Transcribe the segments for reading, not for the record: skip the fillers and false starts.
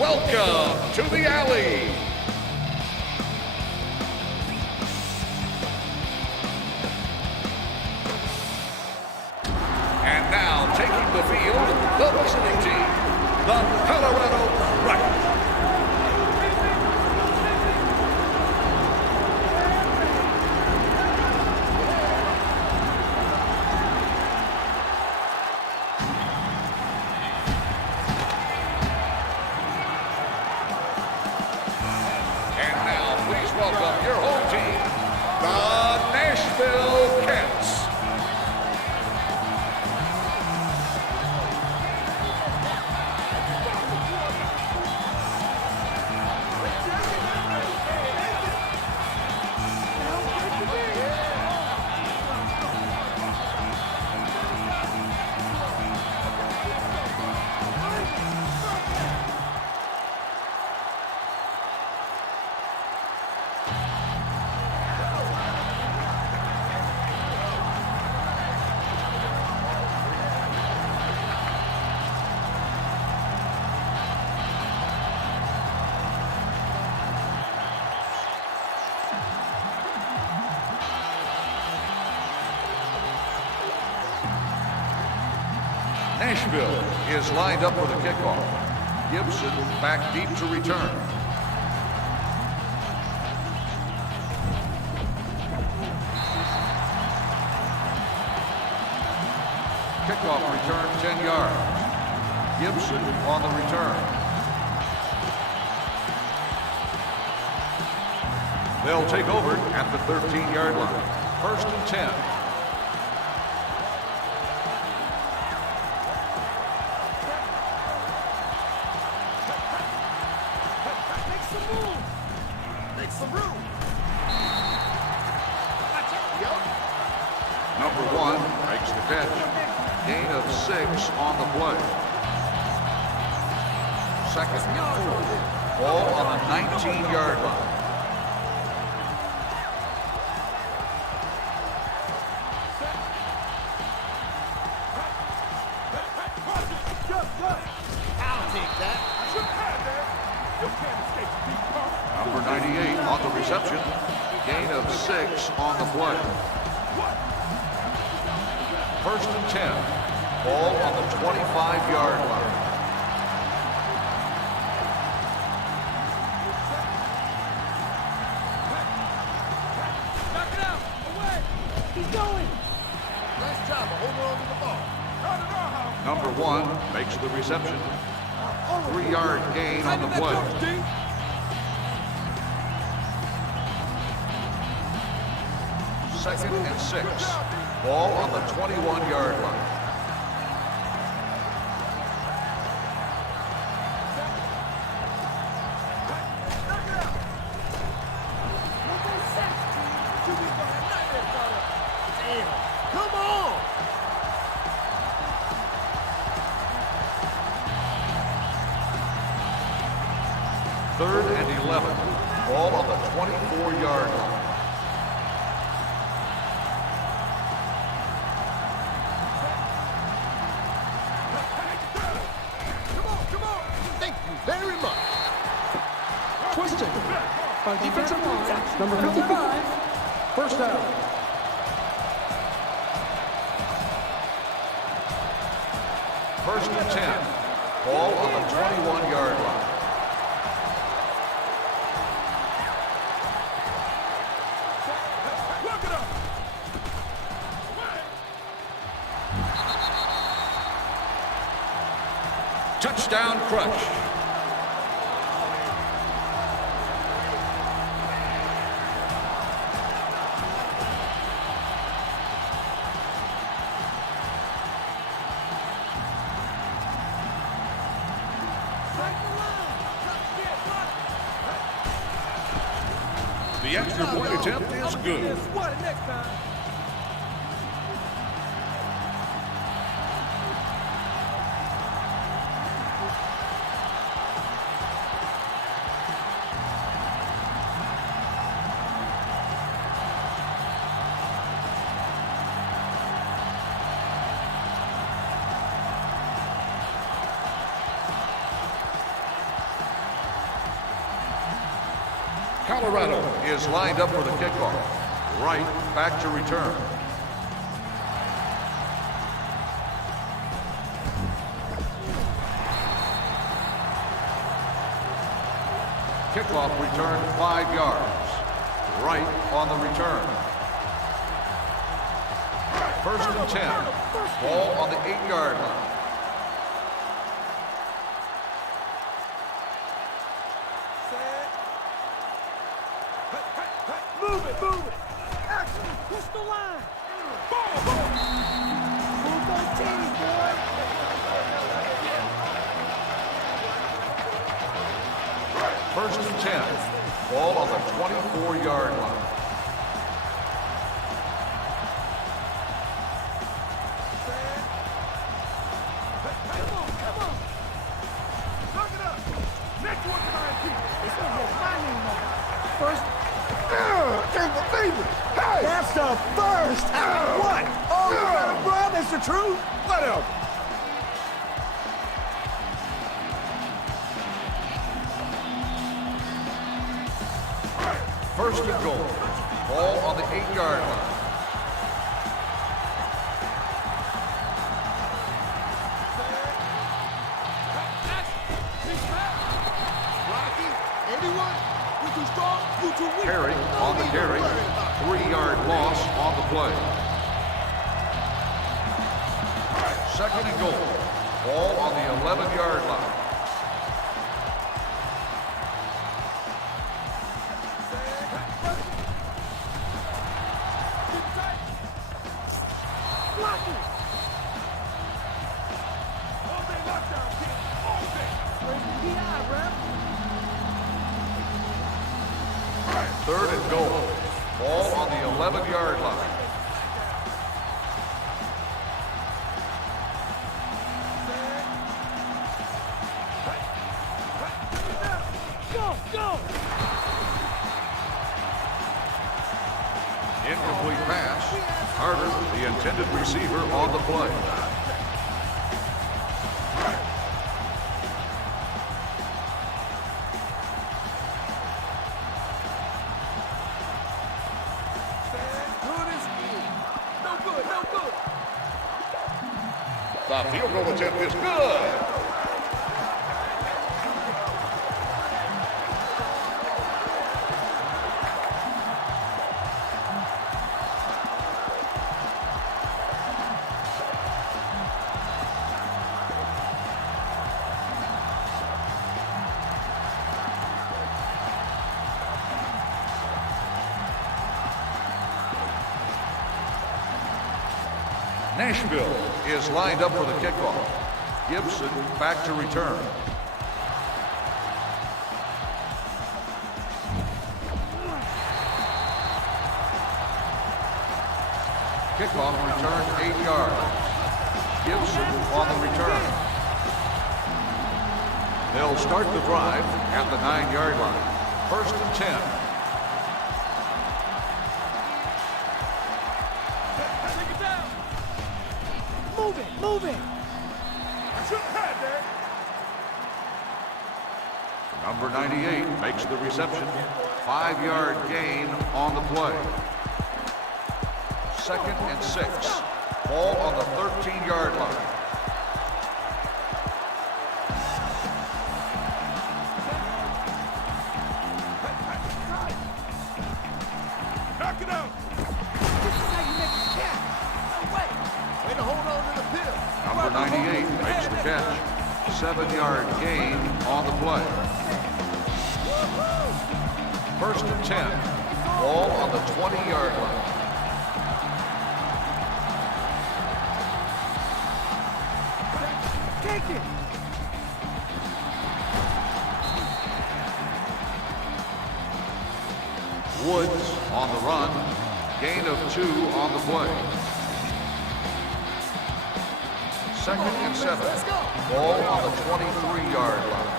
Welcome to the alley. And now taking the field, the visiting team, the Colorado Rush. Welcome your home team, the Nashville Cats. Nashville is lined up for the kickoff. Gibson back deep to return. Kickoff return 10 yards. Gibson on the return. They'll take over at the 13-yard line. 1st and 10. Number 1 makes the catch. Gain of 6 on the play. 2nd and 4. Ball on the 19-yard line. I'll take that. Number 98 on the reception. Gain of 6 on the play. 1st and 10. Ball on the 25-yard line. Knock it out. Away. He's going. Nice job of holding on to the ball. Number 1 makes the reception. 3-yard gain on the play. Second and 6. Ball on the 21-yard line. Come on. 3rd and 11. Ball on the 24-yard line. Very much. Twisted by defensive line, number 55, first down. First and 10. Ball on the 21-yard line. Look it up. Touchdown Crush. The extra point attempt is good. What next time? Colorado is lined up for the kickoff. Right back to return. Kickoff return 5 yards. Right on the return. First and 10. Ball on the 8-yard line. Move it, move it. Action. Push the line. Move those teams, boy. First and 10. Ball on the 24-yard line. Come on, come on. Knock it up. Network and INT. This one has my name on it. First. Can't believe it. Hey. That's the first. What? Oh, you got a problem? It's the truth? Whatever. First and goal. Ball on the 8-yard line. Rocky, anyone? We too strong, you too weak. Perry on the carry. 3-yard loss on the play. Second and goal. Ball on the 11-yard line. Third and goal. Ball on the 11-yard line. Go, go. Incomplete pass. Carter, the intended receiver, on the play. The field goal attempt is good. Nashville is lined up for the kickoff. Gibson back to return. Kickoff return 8 yards. Gibson on the return. They'll start the drive at the 9-yard line. First and 10. Move it. Number 98 makes the reception. 5-yard gain on the play. Second and 6. Ball on the 13-yard line. Knock it out. This is how you make a catch. No way. Way to hold on to the pin. Number 98 makes the catch. 7-yard gain on the play. First and 10. Ball on the 20-yard line. Take it. Woods on the run. Gain of 2 on the play. Second and 7. Ball on the 23-yard line.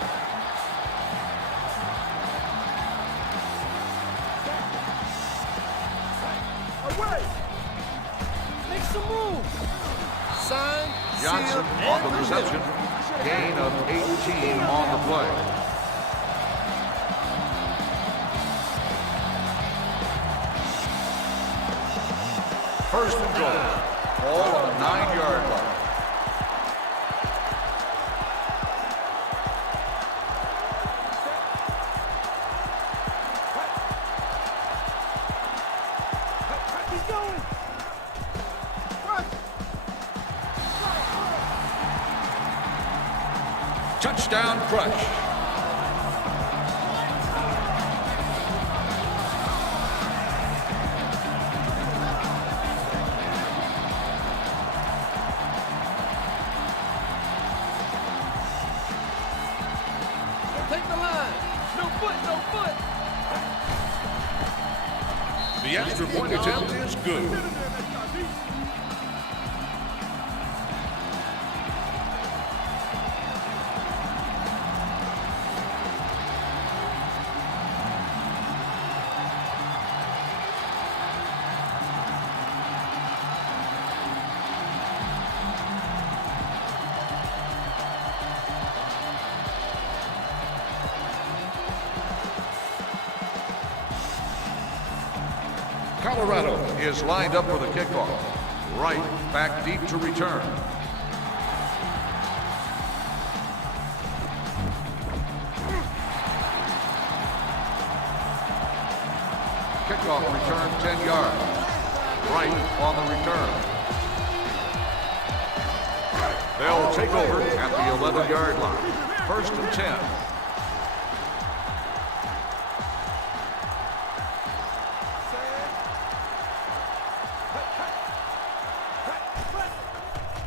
Away. Make some room. Sign. Johnson on the reception. Gain of 18 on the play. First and goal. Ball on the 9-yard line. He's going. Touchdown Crush. Take the line. No foot, no foot. The extra point attempt is good. Colorado is lined up for the kickoff. Right, back deep to return. Kickoff return 10 yards. Right on the return. They'll take over at the 11-yard line. First and 10.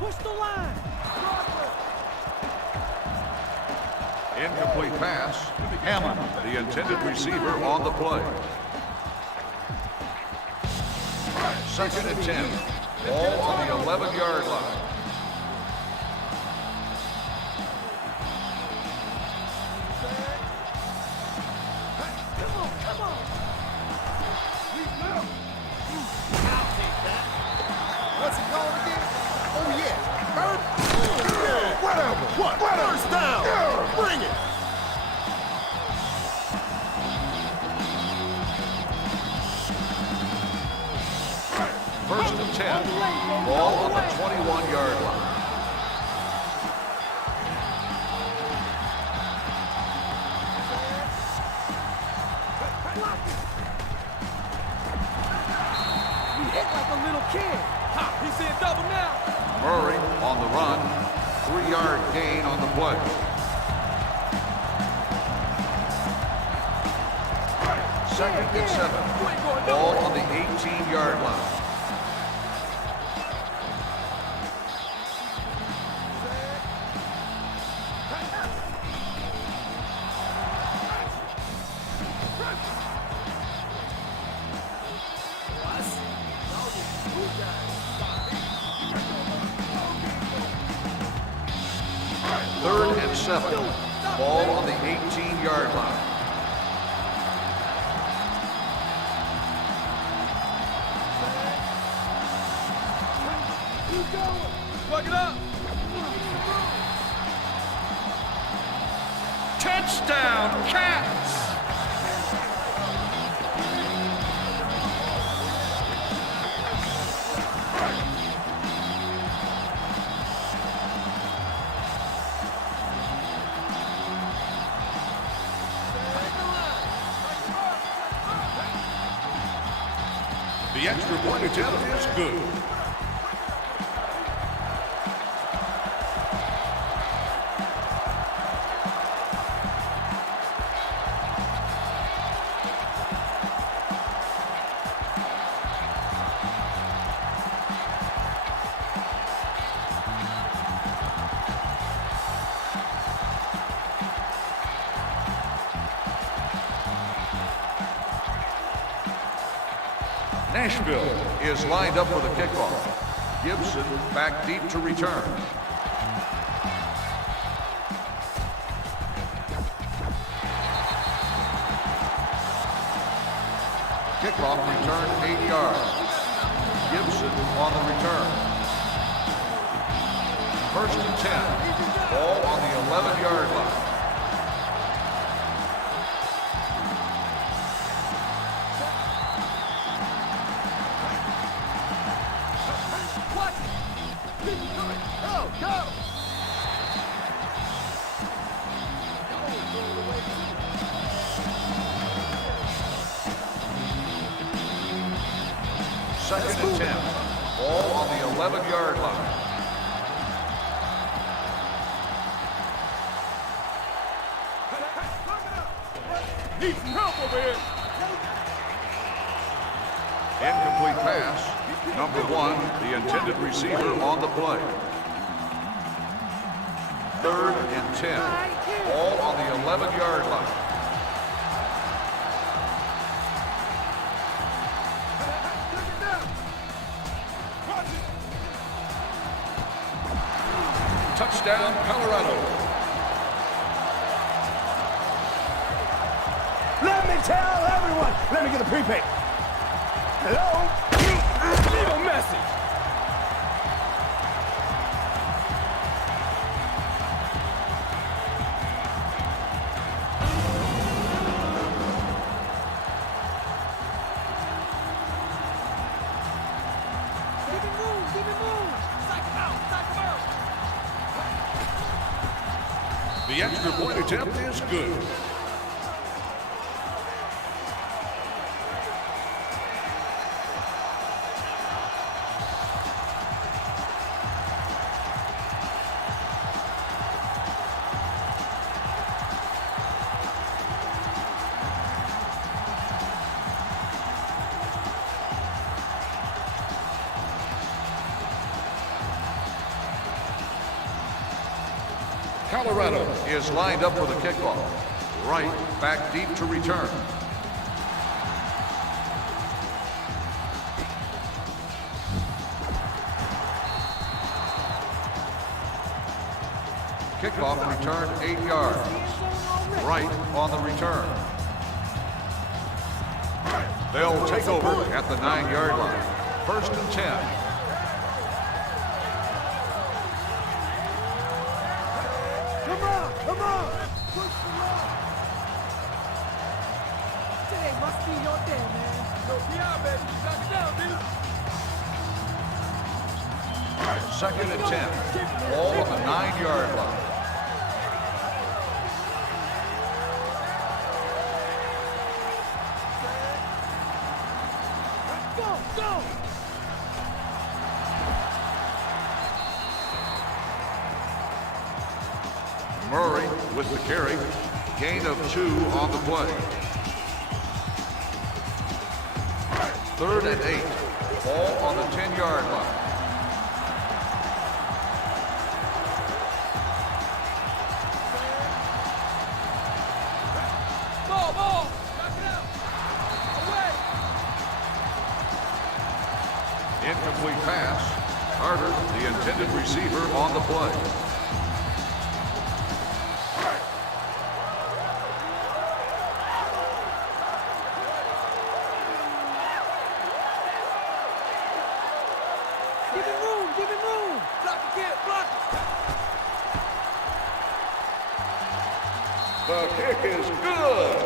Push the line. Incomplete pass. Hammond, the intended receiver, on the play. Second and 10. Ball on the 11-yard line. Come on, come on. I'll take that. What's it called again? Oh, yeah. Whatever. What? First down. Bring it. First and 10. Ball on the 21-yard line. You hit like a little kid. Ha, he said double now. Murray on the run. 3-yard gain on the play. Second and 7. Ball on the 18-yard line. Third and 7. Ball on the 18-yard line. Plug it up. Touchdown, Cats! The extra point attempt is good. Nashville is lined up for the kickoff. Gibson back deep to return. Kickoff return 8 yards. Gibson on the return. First and 10. Ball on the 11-yard line. Go! Second and 10. Ball on the 11-yard line. Need some help over here. Incomplete pass. Number 1, the intended receiver on the play. Third and 10. Ball on the 11-yard line. Touchdown, Colorado. Let me tell everyone. Let me get a prepaid. Hello? Leave a message. The extra point attempt is good. Colorado is lined up for the kickoff. Right back deep to return. Kickoff return 8 yards. Right on the return. They'll take over at the 9-yard line. First and 10. Come on! Push the rock! Today must be your day, man. Yo, PI, baby. Knock it down, dude. Second and 10. Ball on the 9-yard line. Go! Murray with the carry. Gain of 2 on the play. Third and 8. Ball on the 10-yard line. Ball! Knock it out! Away! Incomplete pass. Carter, the intended receiver, on the play. Give him room! Block the kid, block it! The kick is good.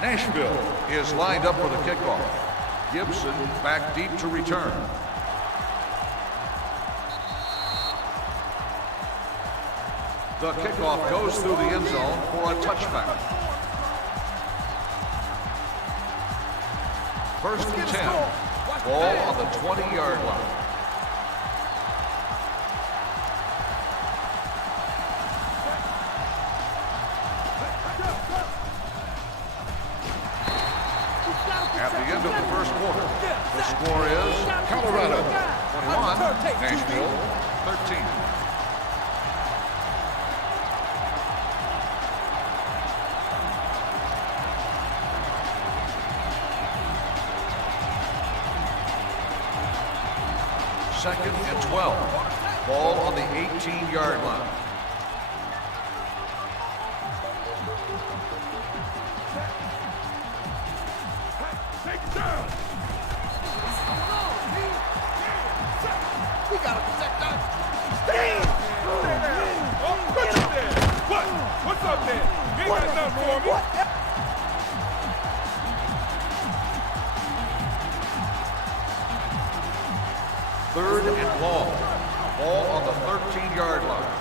Nashville is lined up for the kickoff. Gibson back deep to return. The kickoff goes through the end zone for a touchback. First and 10. Ball on the 20-yard line. At the end of the first quarter, the score is Colorado 21, Nashville 13. Second and 12. Ball on the 18-yard line. Take got nothing for me. What? Third and long. Ball on the 13-yard line.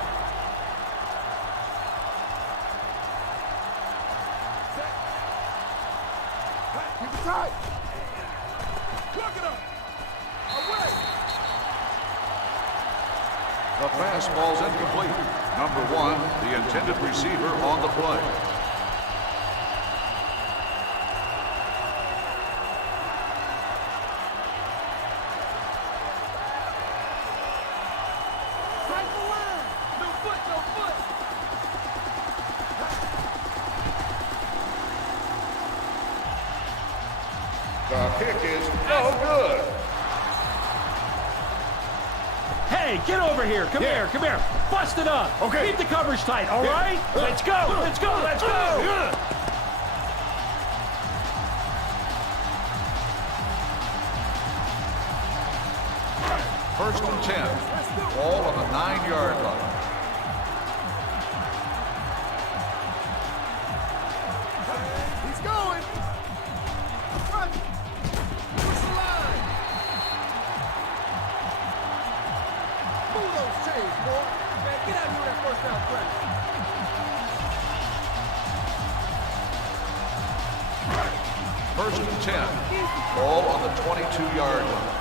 Keep it tight. Clock it up. Away. The pass falls incomplete. Number 1, the intended receiver on the play. The kick is no good. Hey, get over here. Come here. Bust it up. Okay. Keep the coverage tight, all right? Let's go. Let's go. First and 10. Ball on the 9-yard line. He's going. Run. Push the line. Move those chains, boy. Man, get out of here with that first down play. First and 10. Ball on the 22-yard line.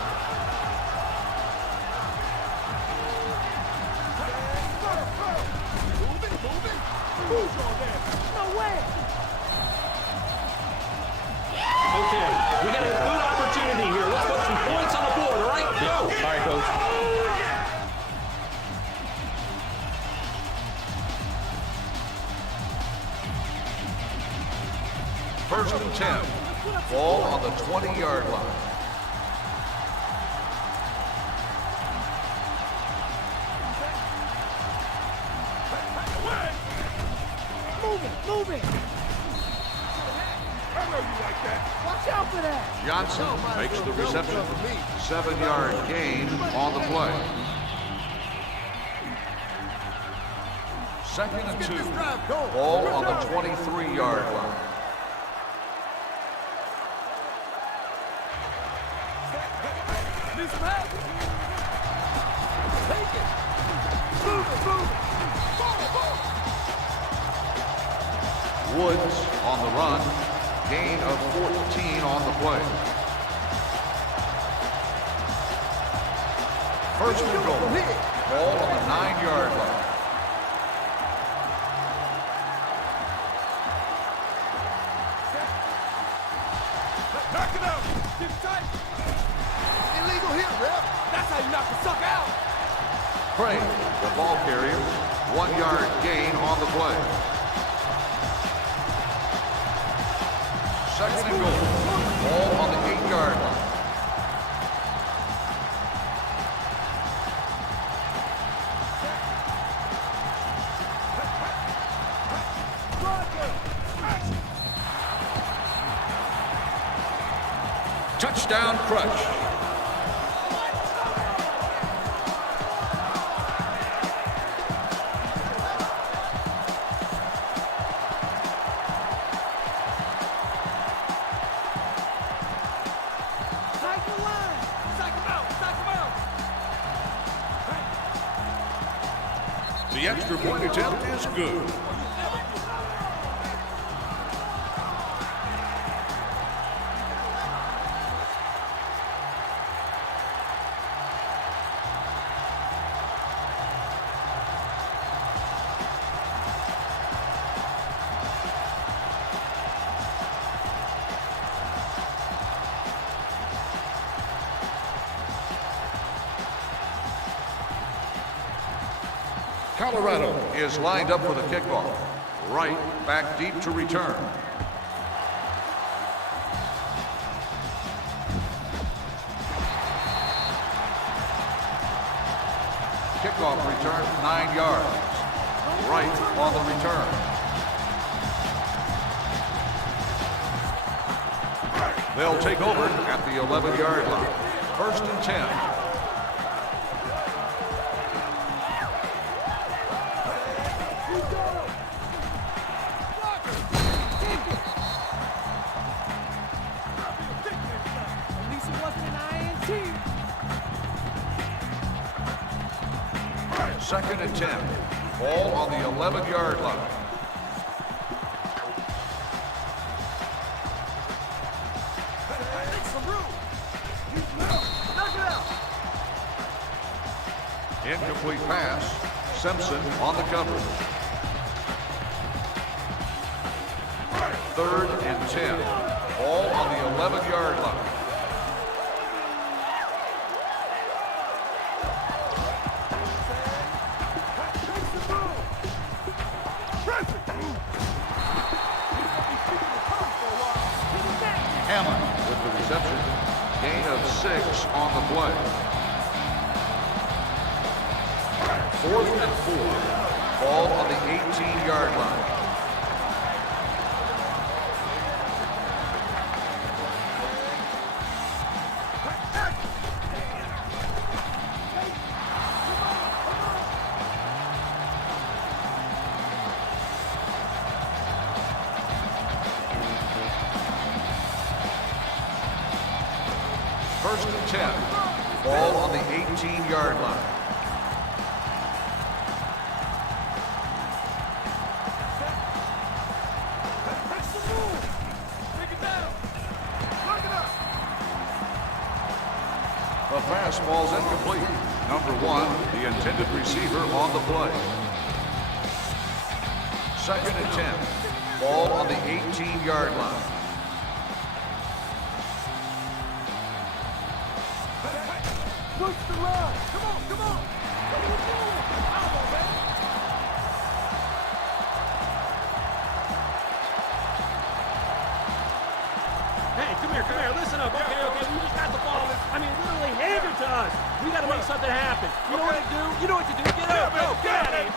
Okay, we got a good opportunity here. Let's put some points on the board, all right? Go. All right, Coach. First and 10. Ball on the 20-yard line. Moving. I know you like that. Watch out for that. Johnson makes the reception. 7-yard gain on the play. Second and 2. Ball on the 23-yard line. Need some help. Take it. Move it. Ball. Woods on the run. Gain of 14 on the play. First and goal. Ball on the 9-yard line. Knock it out. Keep it tight. Illegal hit, ref. That's how you knock the sucker out. Craig, the ball carrier. 1-yard gain on the play. Second and goal. Ball on the 8-yard line. Touchdown, Crush. The extra point attempt is good. Colorado is lined up for the kickoff. Right back deep to return. Kickoff return 9 yards. Right on the return. They'll take over at the 11-yard line. First and 10. Second and 10. Ball on the 11-yard line. Incomplete pass. Simpson on the cover. Third and 10. Ball on the 11-yard line. Hammond with the reception. Gain of 6 on the play. Fourth and 4. Ball on the 18-yard line. First and 10. Ball on the 18-yard line. The pass falls incomplete. Number 1, the intended receiver on the play. Second and 10. Ball on the 18-yard line. Push the run. Come on, come on. What are you doing? Come on, baby. Hey, come here. Listen up. Okay. We just got the ball. I mean, literally hand it to us. We got to make something happen. You know what to do? You know what to do. Get up. Go. Get out of here.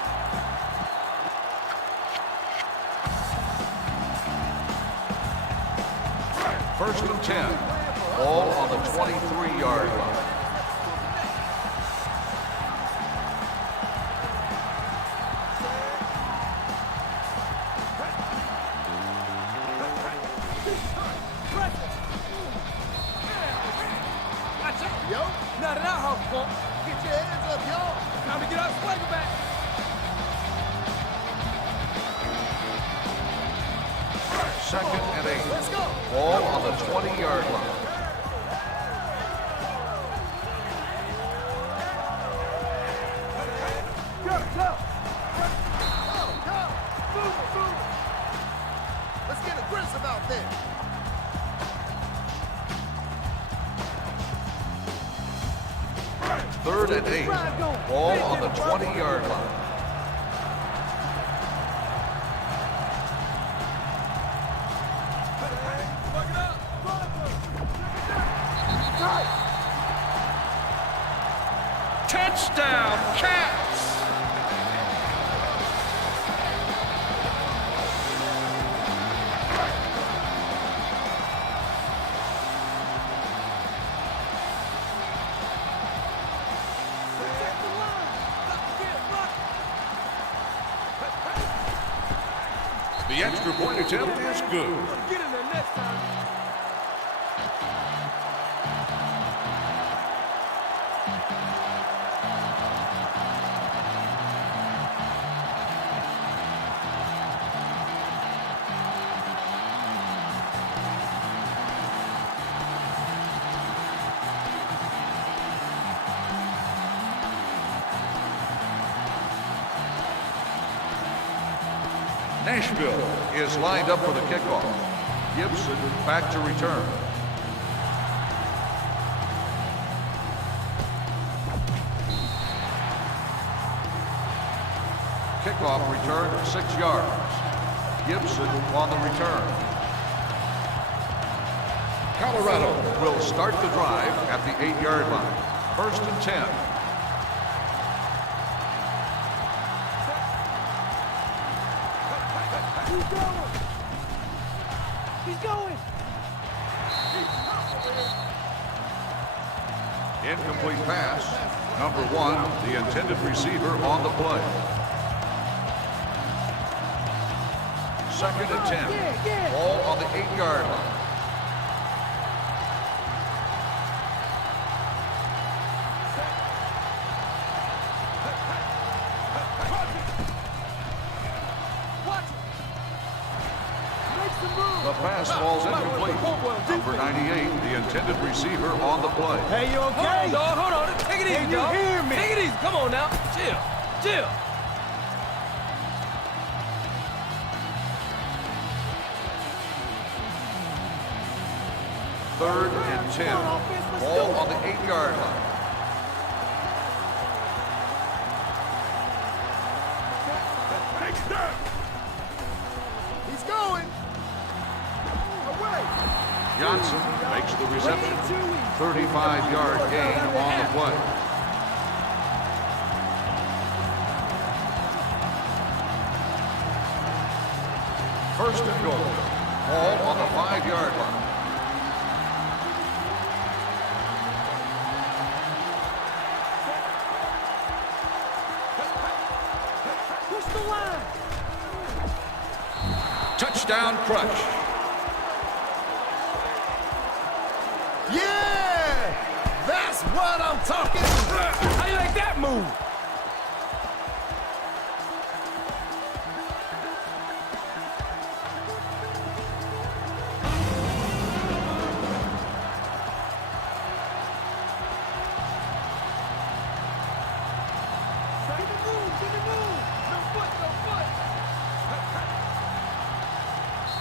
First and 10. Ball on the 23-yard line. Yo, not at our house, punk. Get your hands up, y'all. Time to get our swagger back. Second and 8. Let's go. Ball on the 20-yard line. Go. Move it. Let's get aggressive out there. Third and 8. Ball on the 20-yard line. Touchdown, Cats! The extra point attempt is good. Get in there next time. Nashville is lined up for the kickoff. Gibson back to return. Kickoff return 6 yards. Gibson on the return. Colorado will start the drive at the 8-yard line. First and 10. He's going. Incomplete pass. Number 1, the intended receiver on the play. Second and 10. Ball on the 8-yard line. pass falls incomplete. Number 98, the intended receiver on the play. Hey, you okay? Hold on, dog. Hold on. Take it easy, Can you dog. hear me? Take it easy. Come on now. Chill. Chill. Third and 10. Ball on the 8-yard line. He's going. Away. Johnson makes the reception. 35-yard gain on the play. First and goal. Ball on the 5-yard line. Push the line. Touchdown, Crutch. Yeah! That's what I'm talking about. How you like that move?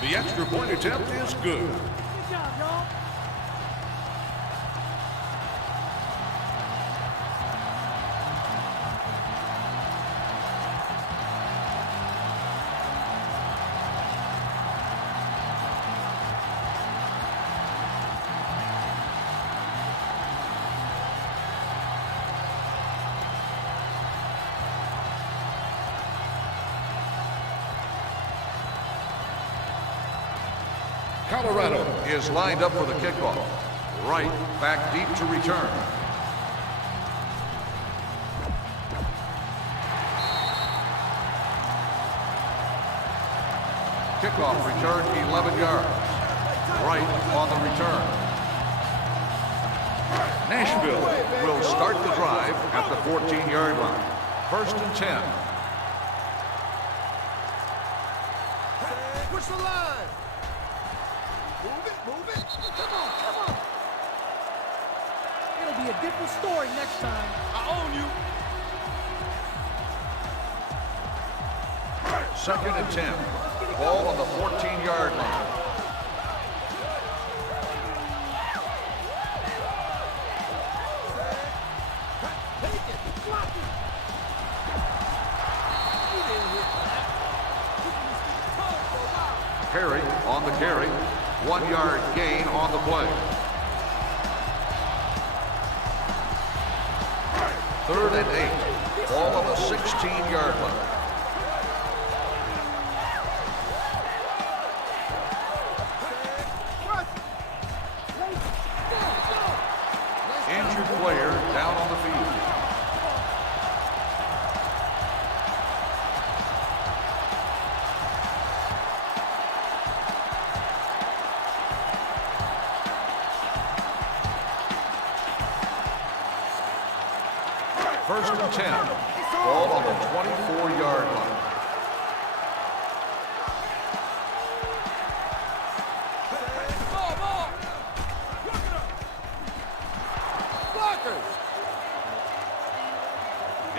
The extra point attempt is good. Good job, y'all. Colorado is lined up for the kickoff. Right back deep to return. Kickoff return 11 yards. Right on the return. Nashville will start the drive at the 14-yard line. First and 10. Push the line. Move it, move it. Come on, come on. It'll be a different story next time. I own you. Second and 10. Ball on the 14-yard line. Take it. Block it. You didn't hit that. You can just keep going for a while. Perry on the carry. 1-yard gain on the play. Third and 8. Ball on the 16-yard line. Injured player down on the field. First and 10. Ball on the 24-yard line. Ball. Blockers.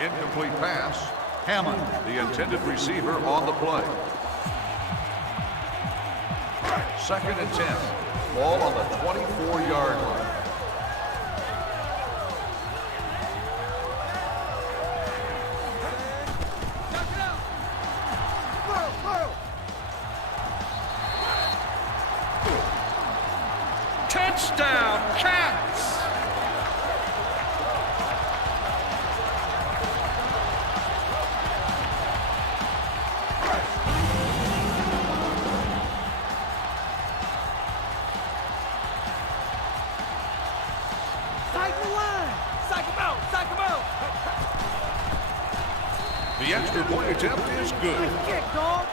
Incomplete pass. Hammond, the intended receiver, on the play. Second and 10. Ball on the 24-yard line. Touchdown, Cats! Tighten the line. Psych him out. Psych him out. The extra point attempt is good. Nice kick, dog.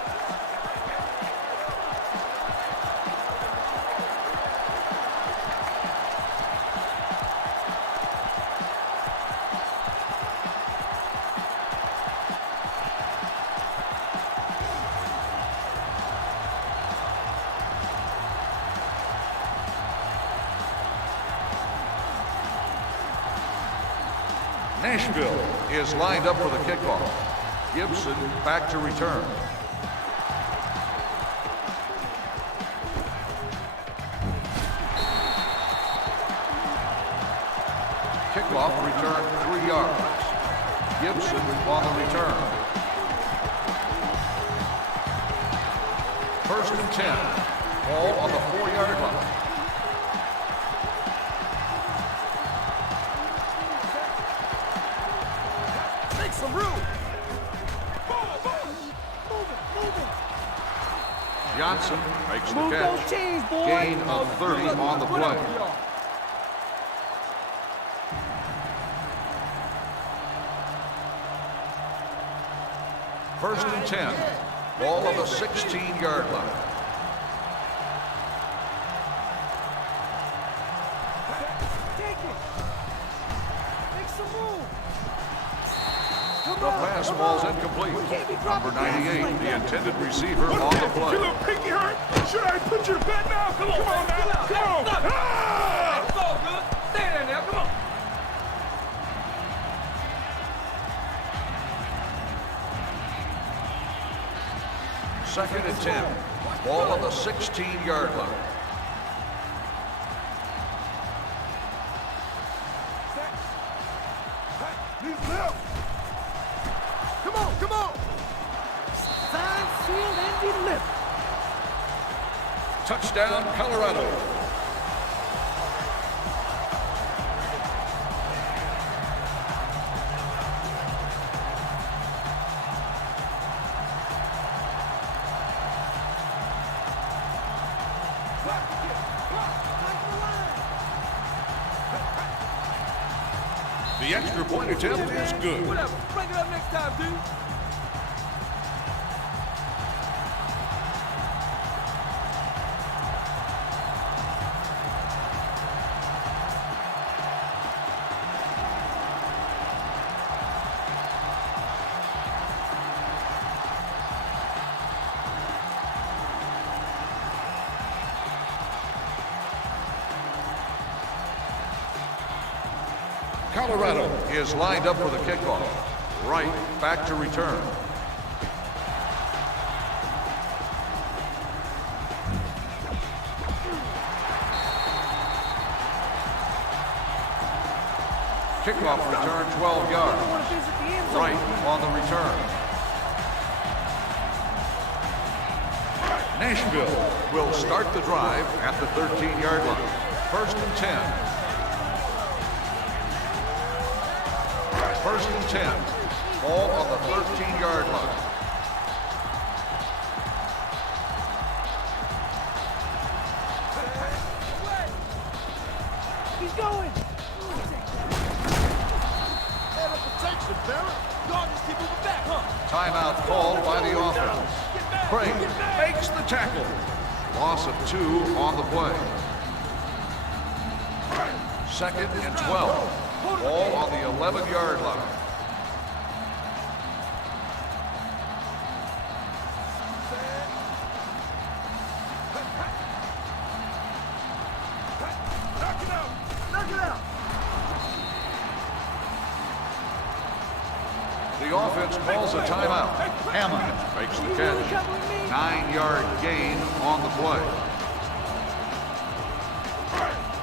Nashville is lined up for the kickoff. Gibson back to return. Kickoff return 3 yards. Gibson on the return. 1st and 10. Ball on the 4-yard line. Make some room. Move it. Johnson makes the Move catch. those chains, boy. Gain of 30 on the play. First and 10. Ball on the 16-yard line. Take it. Make some room. The pass ball's incomplete. Number 98, the intended receiver on the play. Your little pinky hurt? Should I put your bet now? Come on now. Come on. Ah! It's all good. Stay there now. Come on. Second and 10. Ball on the 16-yard line. He's left. Come on. Signed, sealed, and delivered. Touchdown, Colorado. The extra point attempt is good. Whatever. Bring it up next time, dude. Colorado is lined up for the kickoff. Right back to return. Kickoff return 12 yards. Right on the return. Nashville will start the drive at the 13-yard line. 1st and 10. 1st and 10. Ball on the 13-yard line. He's going. Better protection, Barrett. Y'all just keep moving back, huh? Timeout called by the offense. Craig makes the tackle. Loss of 2 on the play. 2nd and 12. Ball on the 11-yard line. Knock it out. The offense calls a timeout. Hammond makes the catch. 9-yard gain on the play.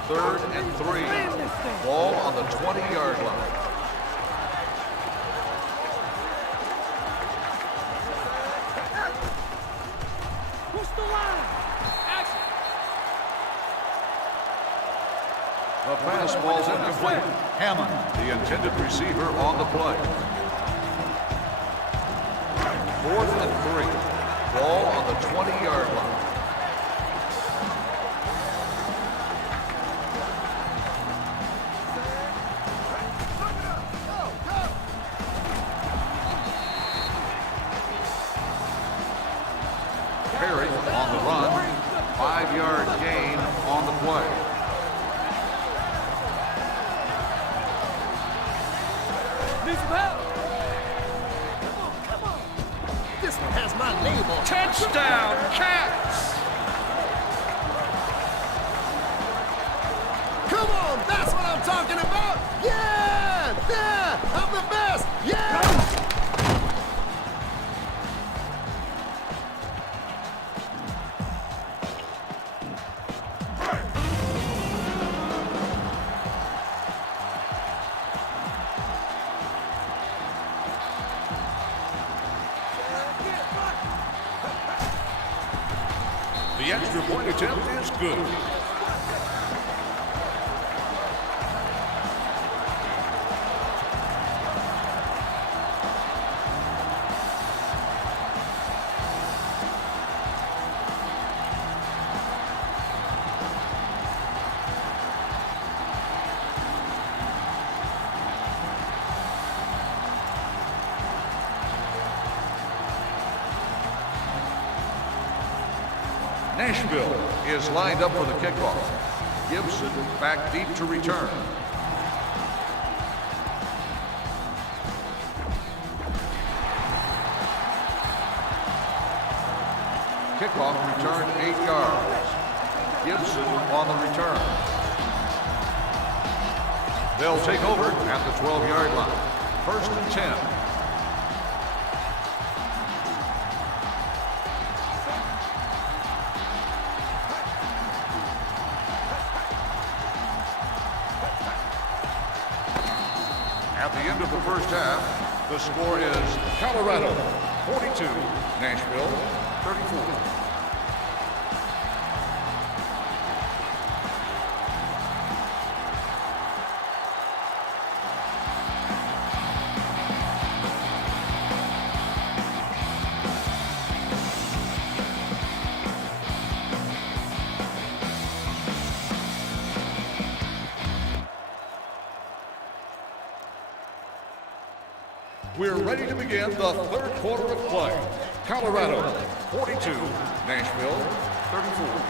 3rd and 3. Ball on the 20-yard line. Push the line. Action. The pass ball's incomplete. Hammond, the intended receiver, on the play. 4th and 3. Ball on the 20-yard line. Perry on the run. 5-yard gain on the play. Need some help. Come on. This one has my name on it. Touchdown, Cats! Come on, that's what I'm talking about. Yeah. The extra point attempt is good. Nashville is lined up for the kickoff. Gibson back deep to return. Kickoff return 8 yards. Gibson on the return. They'll take over at the 12-yard line. 1st and 10. At the end of the first half, the score is Colorado 42, Nashville 34. We're ready to begin the third quarter of play. Colorado 42, Nashville 34.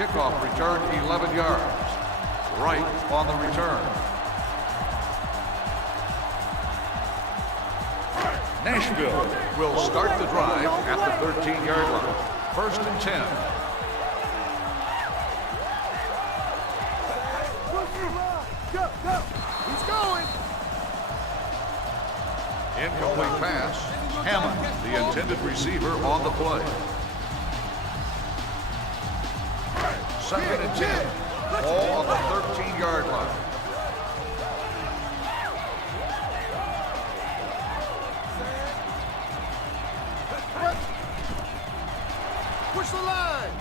Kickoff return 11 yards. Right on the return. Nashville will start the drive at the 13-yard line. 1st and 10. Go. He's going. Incomplete pass. Hammond, the intended receiver, on the play. 2nd and 10. Ball on the 13-yard line. Push the line.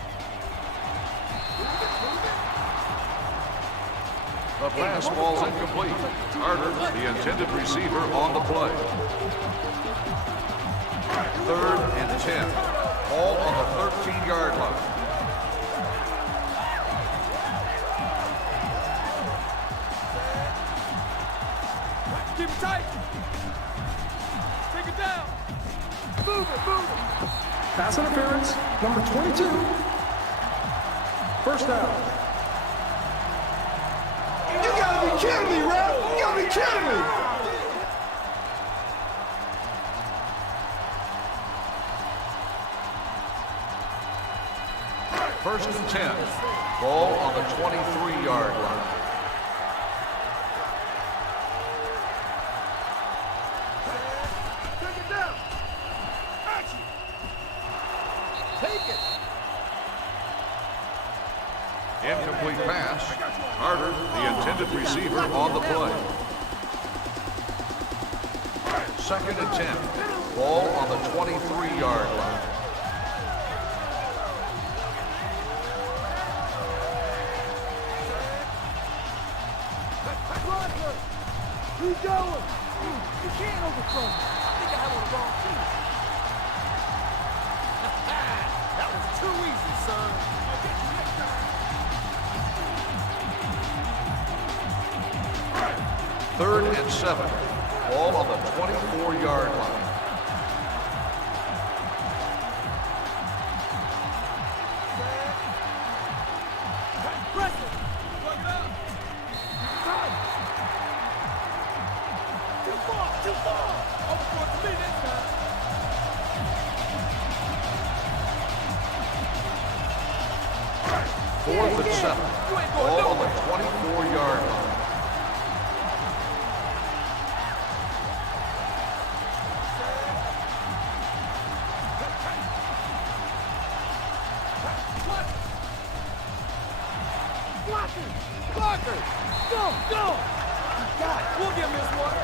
The pass ball's incomplete. Carter, the intended receiver, on the play. 3rd and 10. Ball on the 13-yard line. Keep it tight. Take it down. Move it. Pass interference, number 22. 1st down. You gotta be kidding me, ref. You gotta be kidding me. First and 10. Ball on the 23-yard line. Take it down. Action. Take it. Incomplete pass. Carter, the intended receiver, on the play. 2nd and 10. Ball on the 23-yard line. Keep going. You can't overthrow me. I think I have one wrong too. That was too easy, son. I'll get you next time. 3rd and 7. Ball on the 24-yard line. Press it. Plug it up. Too far. Overthrow to me this time. 4th and 7. Ball on the 24-yard line. Blockers! Blockers! Go! Go! You got it. We'll give him this one.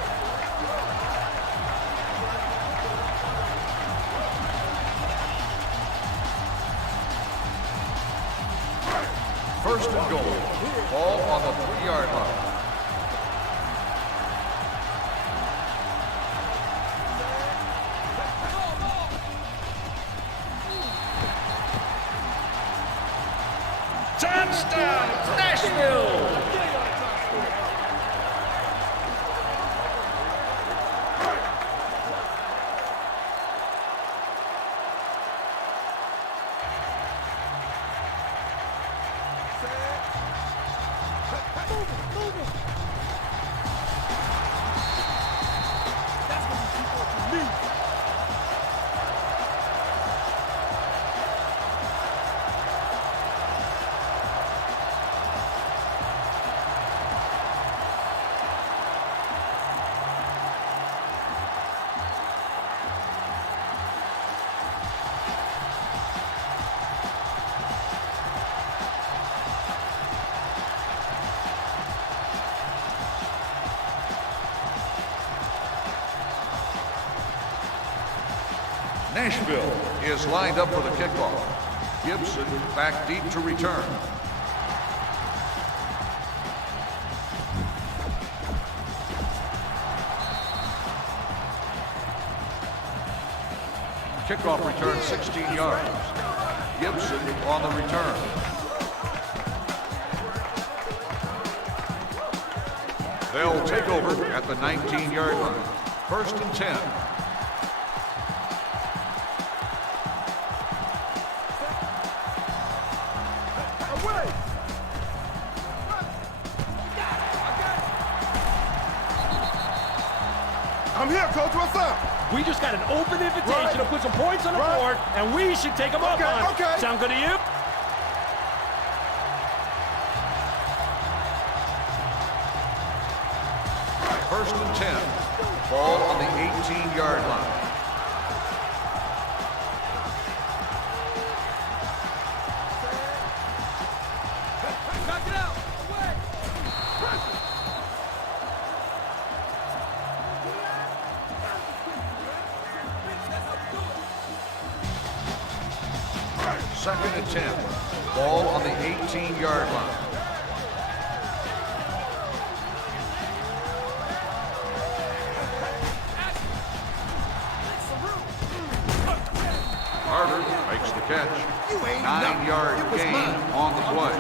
First and goal. Ball on the 3-yard line. Touchdown, Nashville! Nashville is lined up for the kickoff. Gibson back deep to return. Kickoff return 16 yards. Gibson on the return. They'll take over at the 19-yard line. First and 10. I'm here, Coach. What's up? We just got an open invitation to put some points on the board, and we should take them up on it. Sound good to you? First and 10. Ball on the 18-yard line. Knock it out. Second and 10. Ball on the 18-yard line. Carter makes the catch. 9-yard gain on the play.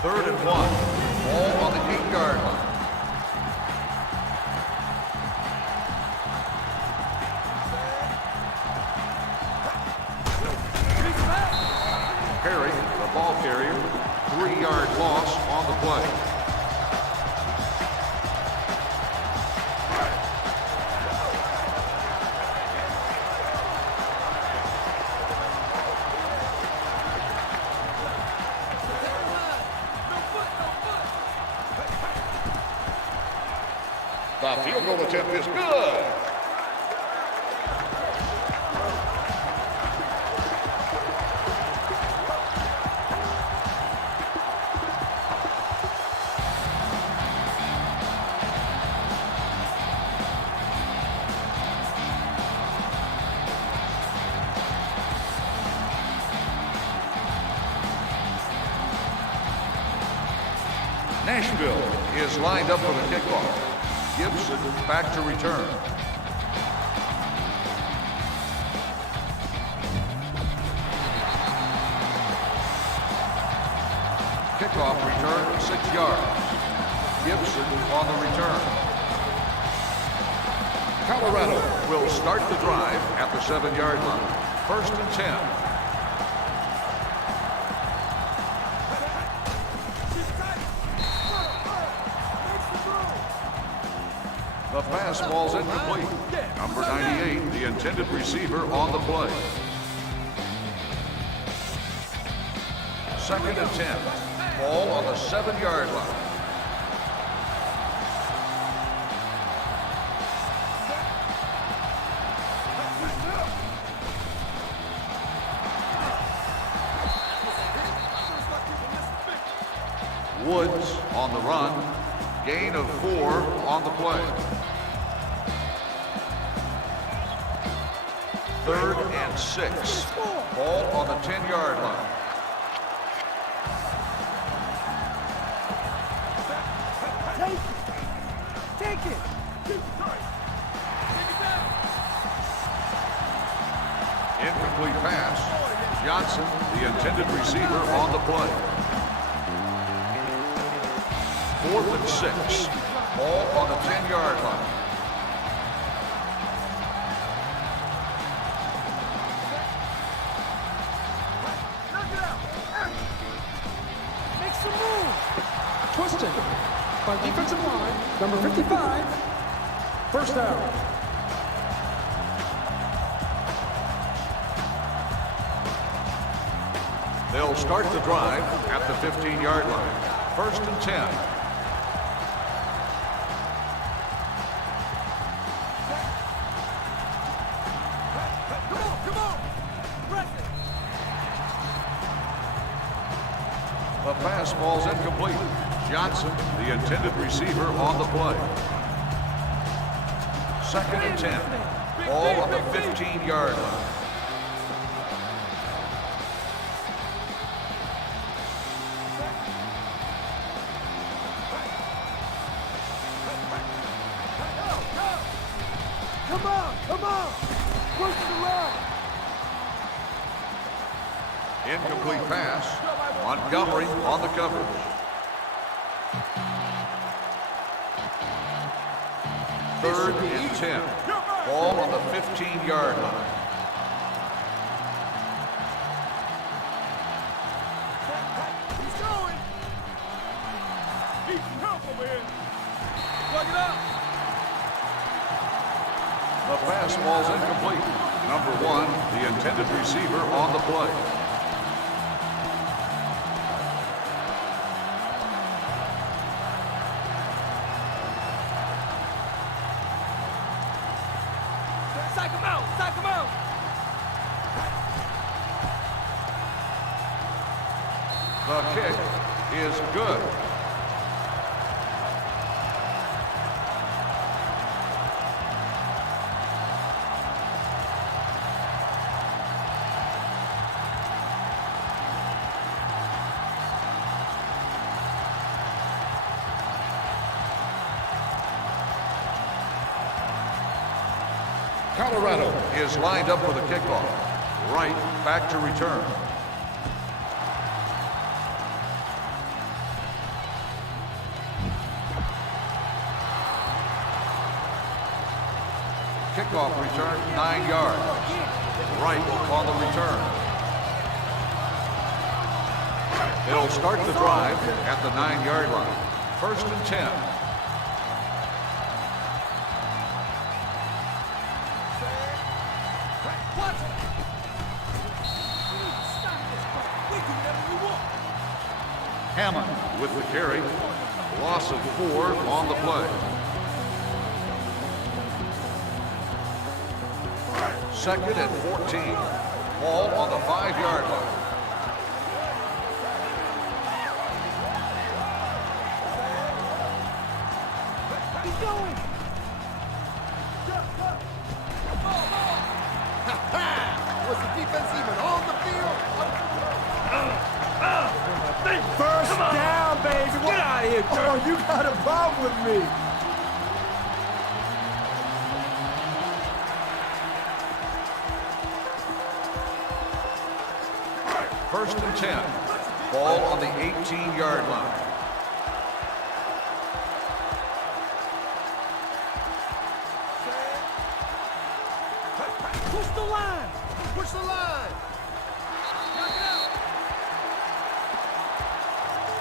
Third and 1. Ball on the 8-yard line. Perry, the ball carrier, 3-yard loss on the play. The field goal attempt is good. Nashville is lined up for the kickoff. Gibson back to return. Kickoff return 6 yards. Gibson on the return. Colorado will start the drive at the 7-yard line. First and 10. The pass ball's incomplete. Number 98, the intended receiver on the play. Second and 10. Ball on the 7-yard line. on the run. Gain of 4 on the play. 3rd and 6. Ball on the 10-yard line. Take it. Incomplete pass. Johnson, the intended receiver, on the play. 4th and 6. Ball on the 10-yard line. Make some move. Twisted by defensive line, number 55. First down. They'll start the drive at the 15-yard line. 1st and 10. Come on. Press it. The pass ball's incomplete. Johnson, the intended receiver, on the play. 2nd and 10. Ball on the 15-yard line. Come on. Push the line. Incomplete pass. Montgomery on the coverage. 3rd and 10. Ball on the 15-yard line. He's going. He's help over here. Plug it up. The pass ball's incomplete. Number 1, the intended receiver, on the play. Psych him out. The kick is good. Colorado is lined up for the kickoff. Right back to return. Kickoff return 9 yards. Right on the return. They'll start the drive at the 9-yard line. 1st and 10. Hammond with the carry. Loss of 4 on the play. 2nd and 14. Ball on the 5-yard line. Keep going. Was the defense even on the field? First down, baby. Get out of here, Dirk. Oh, you got a problem with me. First and 10. Ball on the 18-yard line. Push the line. Push the line.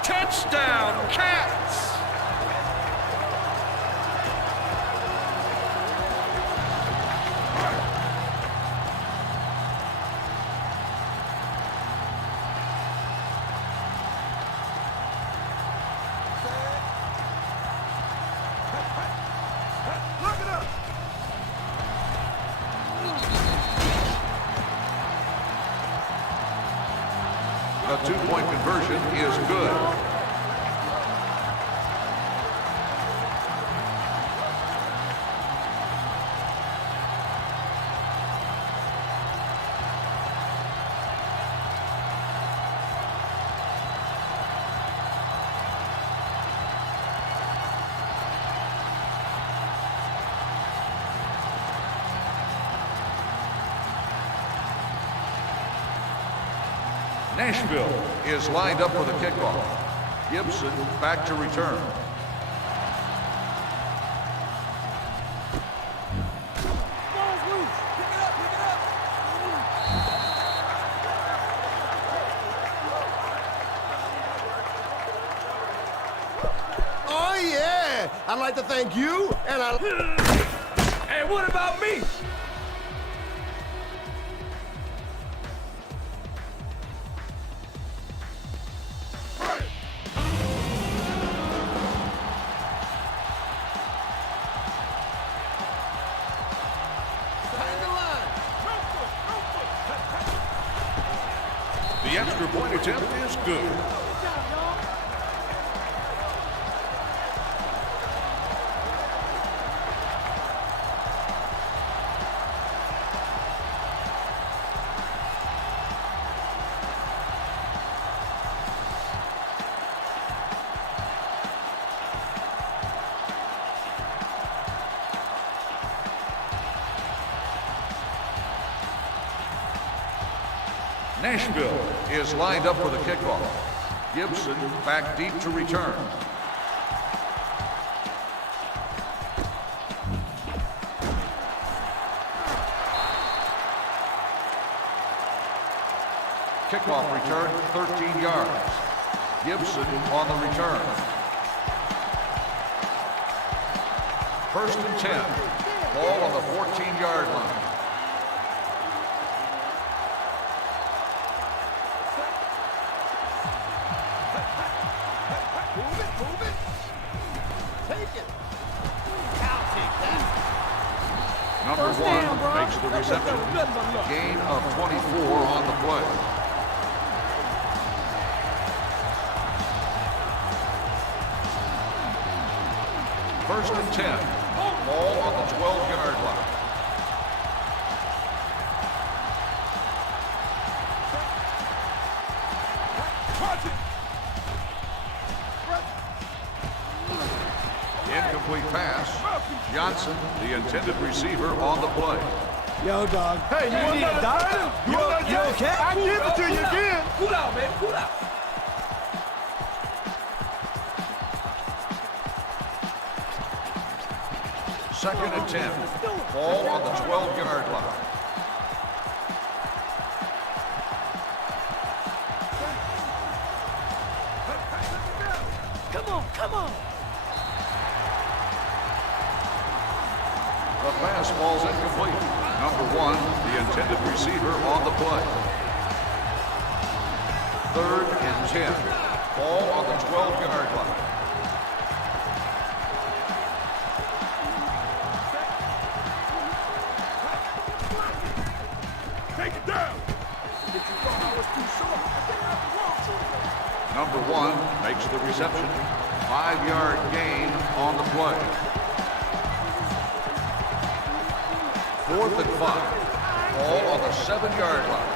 Touchdown, Cats! Look it up. The 2-point conversion is good. Nashville is lined up for the kickoff. Gibson back to return. Ball's loose. Pick it up, pick it up. Oh, yeah! I'd like to thank you, and I... Hey, what about me? The extra point attempt is good. Nashville is lined up for the kickoff. Gibson back deep to return. Kickoff return, 13 yards. Gibson on the return. 1st and 10. Ball on the 14-yard line. Move it. Take it. I'll take that. Number First 1 down, bro. makes the reception. Gain of 24 on the play. First and 10. Ball on the 12-yard line. Incomplete pass. Johnson, the intended receiver, on the play. Yo, dog. Hey, you want that doctor? You okay? I give it to you again. Cool out, man. Cool out. Second and 10. Ball on the 12-yard line. Come on. The pass falls incomplete. Number 1, the intended receiver, on the play. 3rd and 10. Ball on the 12-yard line. Take it down. Number 1 makes the reception. 5-yard gain on the play. 4th and 5. Ball on the 7-yard line.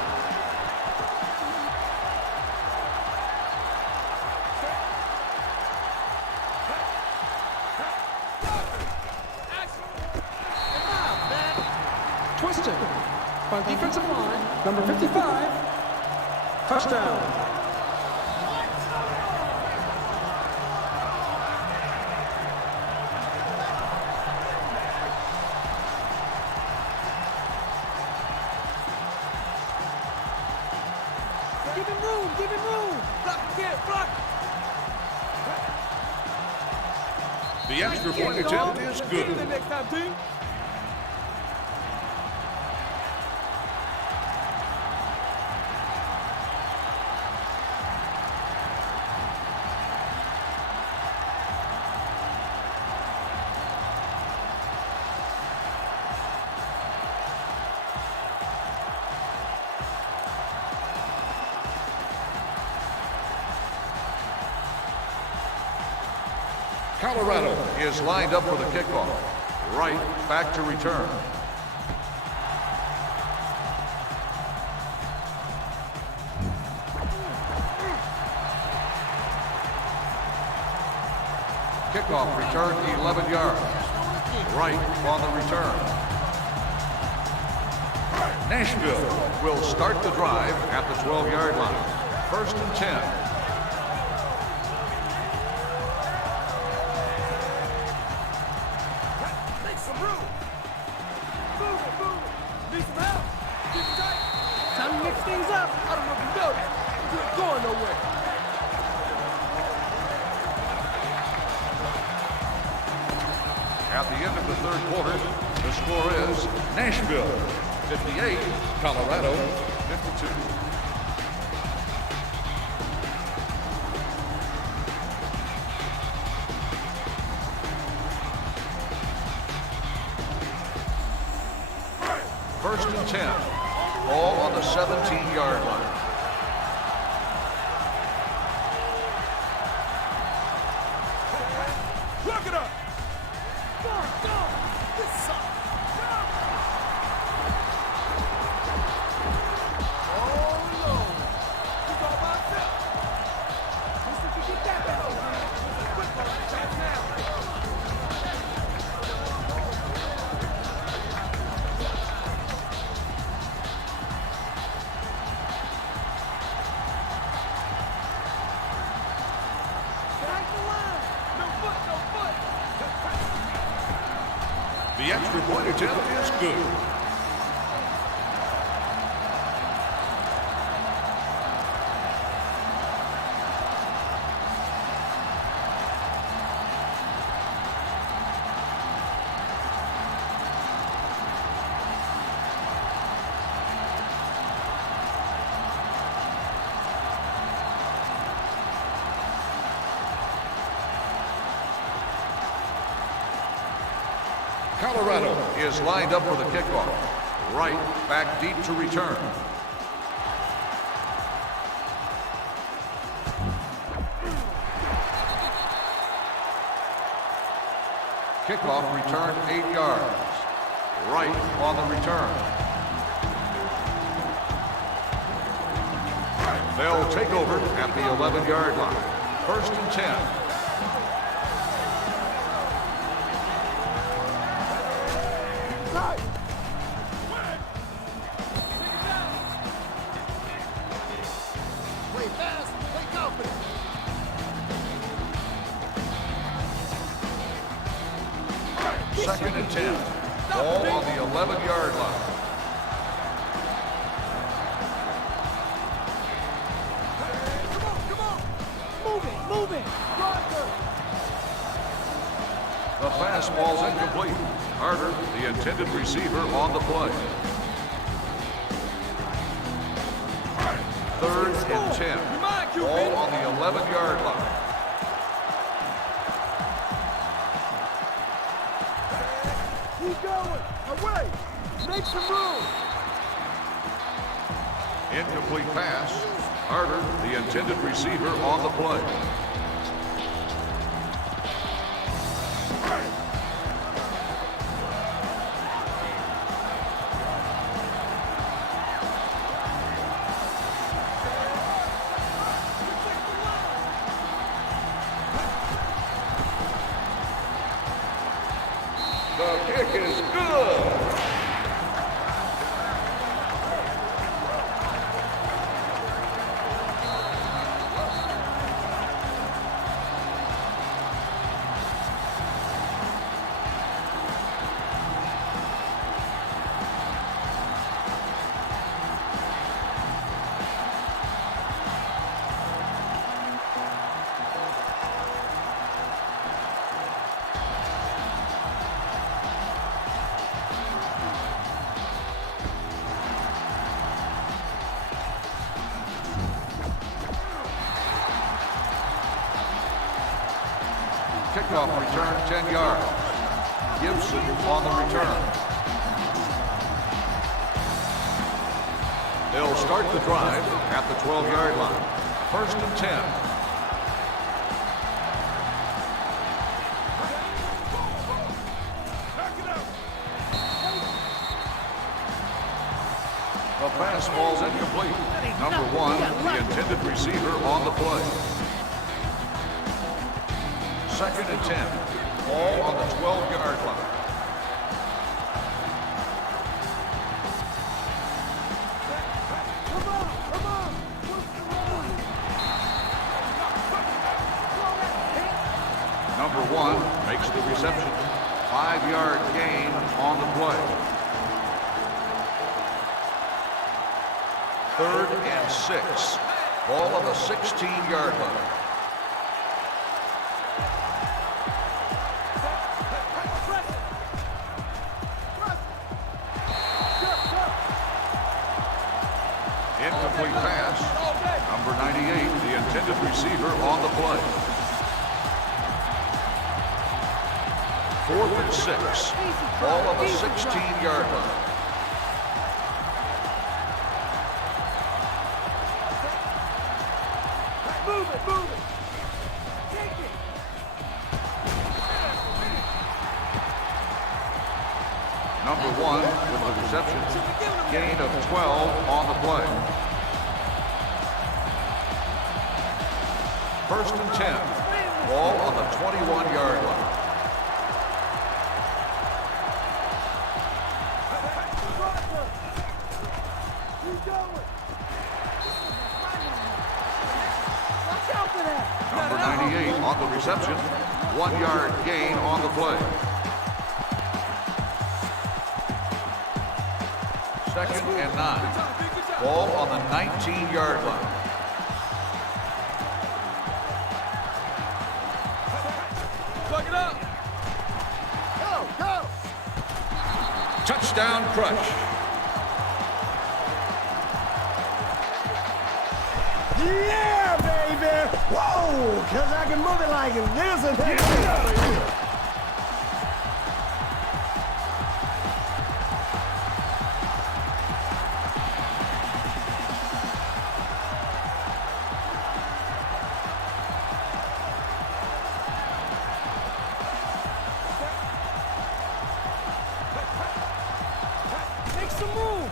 Twisted by defensive line, number 55. Touchdown. Give him room. Block again, block. The extra point attempt is good. Get it next time, team. Colorado is lined up for the kickoff. Right back to return. Kickoff return 11 yards. Right on the return. Nashville will start the drive at the 12-yard line. First and 10. Make some room. Move it, move it. Need some help. Keep it tight. Time to mix things up. I don't know if you noticed. You ain't going nowhere. At the end of the third quarter, the score is Nashville 58, Colorado 52. First and 10, ball on the 17-yard line. Look it up. Go. This sucks. Oh, Lord. He's all by himself. Let's see if we get that back. Quick one. Chance now. Back the line. No foot. The extra point attempt is good. Colorado is lined up for the kickoff. Right back deep to return. Kickoff return 8 yards. Right on the return. They'll take over at the 11-yard line. First and 10. Play fast, play confident. Second and 10. Ball on the 11-yard line. Come on. Move it. Roger. The fastball's incomplete. Carter, the intended receiver, on the play. Third and 10. Ball on the 11-yard line. Keep going. Away. Make some room. Incomplete pass. Carter, the intended receiver, on the play. The kick is good. Kickoff return 10 yards. Gibson on the return. They'll start the drive at the 12-yard line. First and 10. The fastball's incomplete. Number 1, the intended receiver, on the play. Second and 10. Ball on the 12-yard line. Come on. What's the run? reception. 5-yard gain on the play. 3rd and 6. Ball on the 16-yard line. Incomplete pass. Number 98, the intended receiver on the play. 4th and 6. Ball on the 16-yard line. Move it, move it. Take it. Number 1 with the reception. Gain of 12 on the play. 1st and 10. Ball on the 21-yard line. Number 98 on the reception. 1-yard gain on the play. 2nd and 9. Ball on the 19-yard line. Plug it up. Go, go. Touchdown, Crush. Yeah, baby! Whoa! Because I can move it like this and get out of here. Make some room!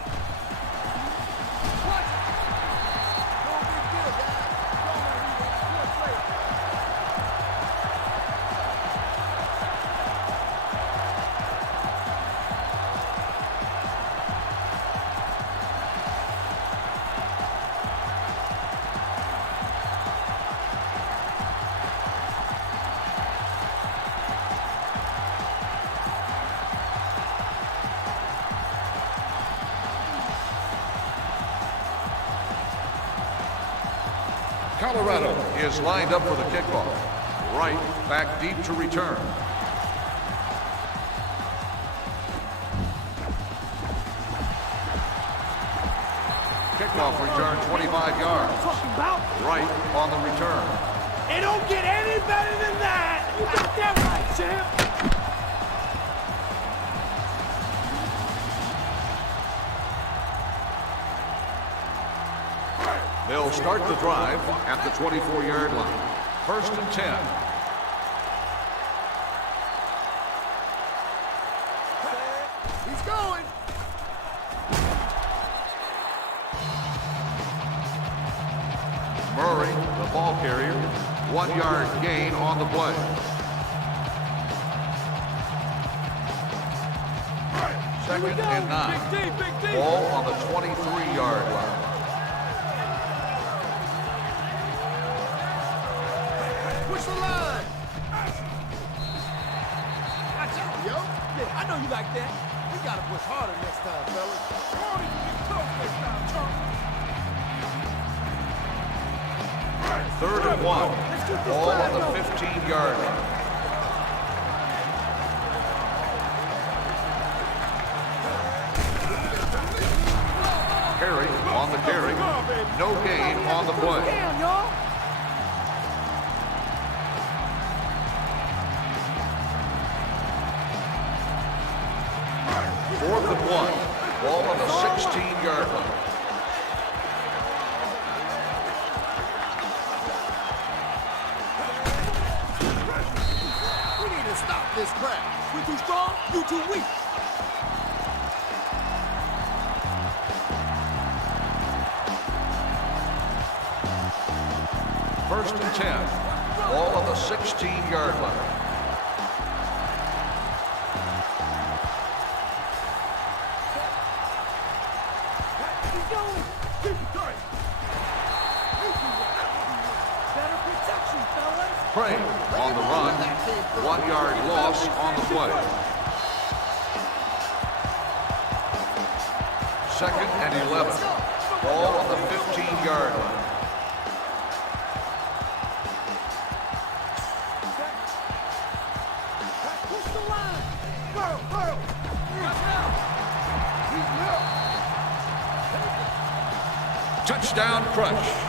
Colorado is lined up for the kickoff. Right back deep to return. Kickoff return 25 yards. Right on the return. It don't get any better than that! You got that right, champ! They'll start the drive at the 24-yard line. 1st and 10. He's going. Murray, the ball carrier. 1-yard gain on the play. Second and 9. Big D. Ball on the 23-yard line. Push the line. Watch out, yo. Yeah, I know you like that. We gotta push harder next time, fellas. Harder, you get tough next time, chump. 3rd and 1. Ball on the 15-yard line. Perry on the carry. No gain on the play. Damn, y'all! Fourth and 1. Ball on the 16-yard line. We need to stop this crap. We too strong, you too weak. First and 10. Ball on the 16-yard line. Better protection, fellas! Crane on the run. 1 yard loss on the play. 2nd and 11. Ball on the 15-yard line. Touchdown, Crush.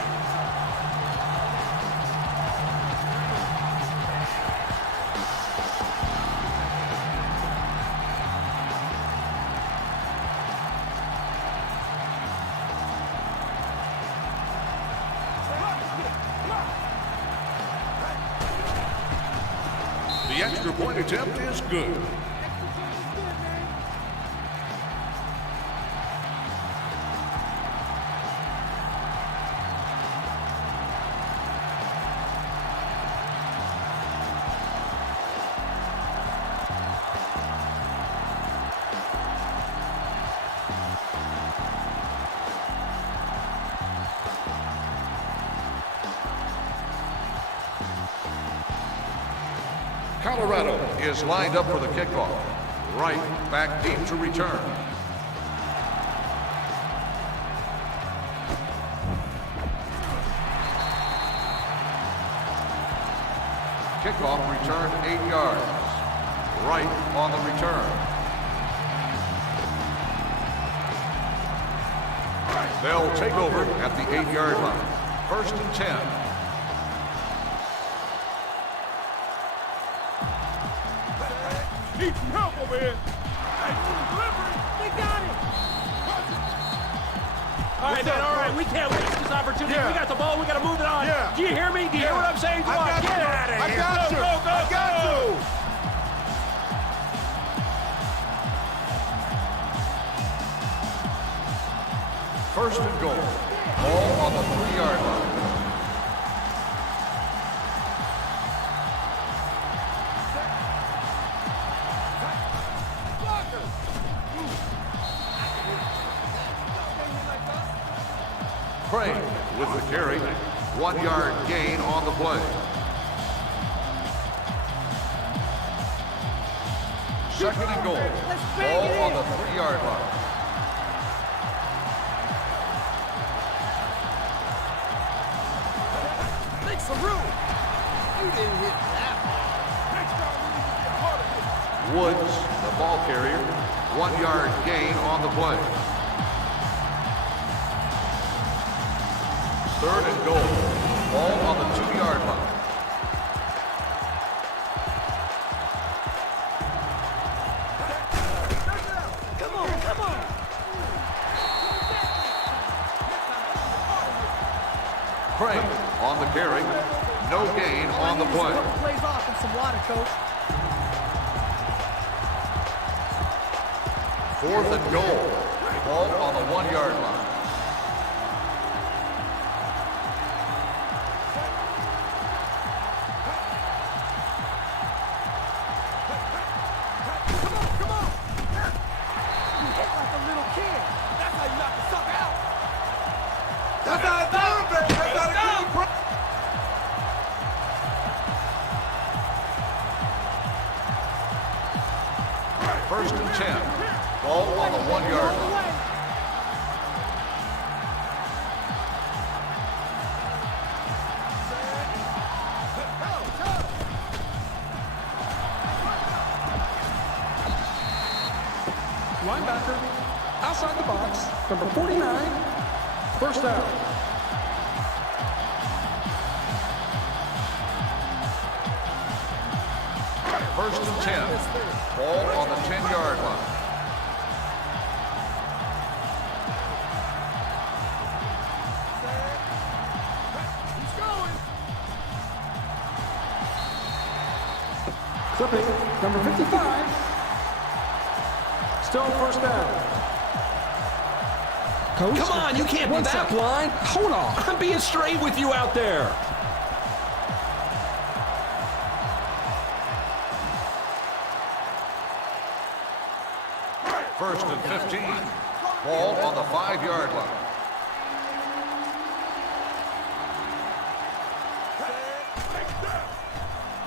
The extra point attempt is good. Colorado is lined up for the kickoff. Right back deep to return. Kickoff return 8 yards. Right on the return. They'll take over at the 8-yard line. 1st and 10. Need some help over here. Hey, delivery. They got it. All right, man, all right. We can't waste this opportunity. We got the ball. We got to move it on. Yeah. Do you hear me? Do you hear what I'm saying? Come on, get out of here. I got you. Go, go, I got go. you. First and goal. Ball on the 3-yard line. Crane with the carry. 1 yard gain on the play. Second and goal. Ball on the 3-yard line. Make some room. You didn't hit that ball. Woods, the ball carrier. 1 yard gain on the play. Third and goal. Ball on the 2-yard line. Come on, come on. Crane on the carry. No gain on the play. Plays off in some water, coach. 4th and goal. Ball on the 1 yard line. First and 10. Ball on the 1 yard line. Linebacker, outside the box, number 49, first down. First and 10. Ball on the 10-yard line. Clipping, number 55, still first down. Coach, Come on, you can't be that blind. Hold on. I'm being straight with you out there. First and 15. Ball on the 5-yard line.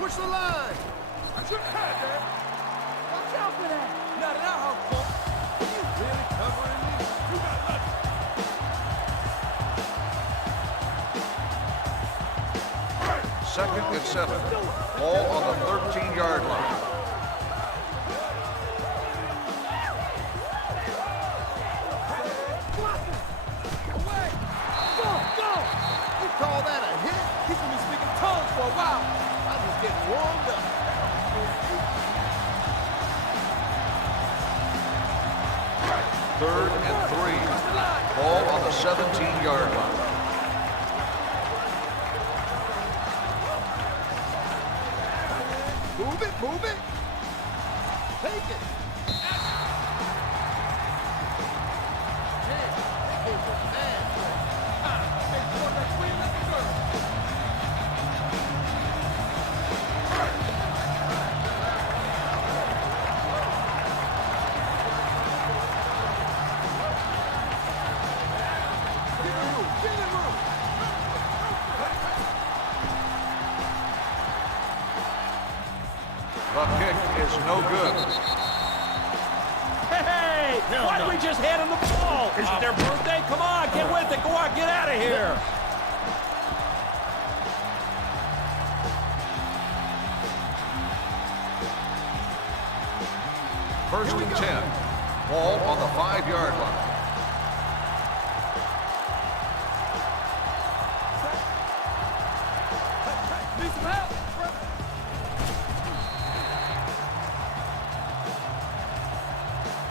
Push the line. I shouldn't have had that. Watch out for that. Not in our house, Coach. Are you really covering me? You got lucky. Second and 7. Ball on the 13-yard line. Away. Go, go. You call that a hit? He's going to be speaking tongues for a while. I'm just getting warmed up. Third and 3. Ball on the 17-yard line. Move it, move it. Take it. Man, that gave us a bad play. Make quarterback swing like a girl. Give it room, give it room. The kick is no good. Hey, why did we just hand him the ball? Is it their birthday? Come on, get with it. Go on, get out of here. First and 10. Ball on the 5-yard line. Need some help.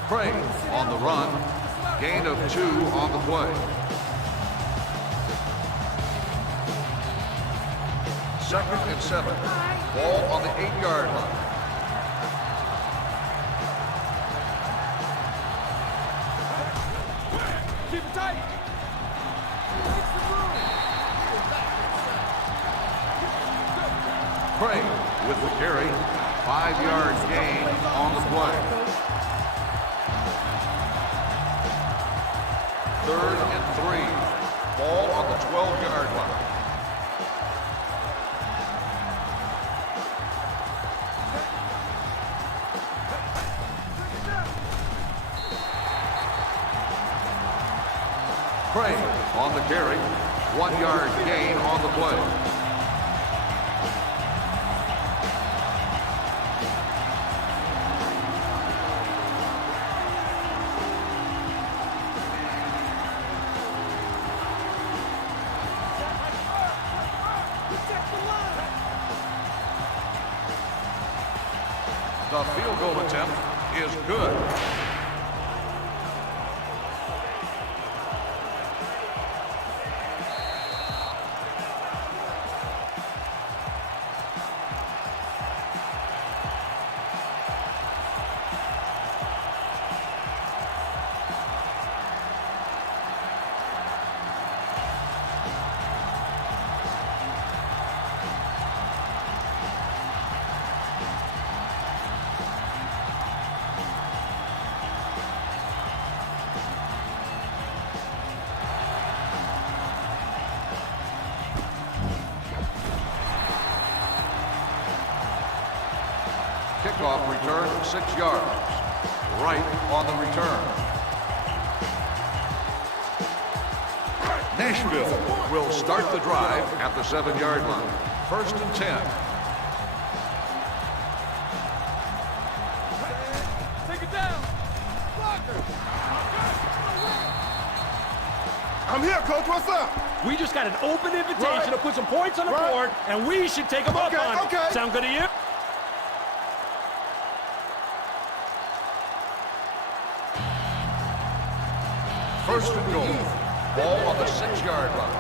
Craig on the run. Gain of 2 on the play. Second and 7. Ball on the 8-yard line. Keep it tight. Craig with the carry. 5-yard gain on the play. Third and 3. Ball on the 12-yard line. Craig on the carry. 1-yard gain on the play. The field goal attempt is good. Kickoff return 6 yards. Right on the return. Nashville will start the drive at the 7-yard line. First and 10. Take it down. Blocker. I'm here, Coach. What's up? We just got an open invitation to put some points on the Right. board, and we should take them up Okay, on okay. it. Sound good to you? First and goal. Ball on the 6-yard line.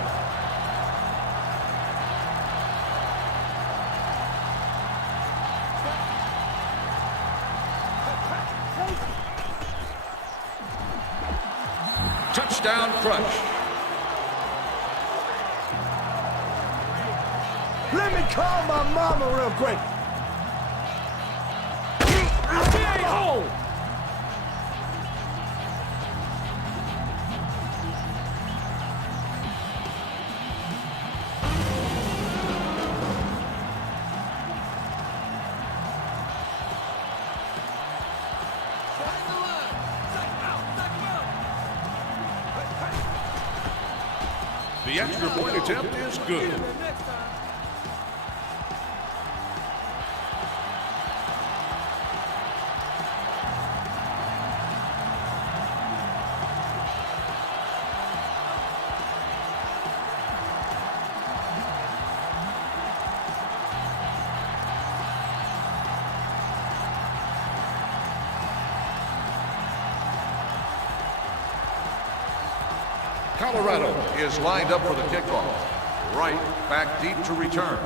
Touchdown Crush. Let me call my mama real quick. Oh! The extra point attempt is good. Colorado is lined up for the kickoff. Right back deep to return.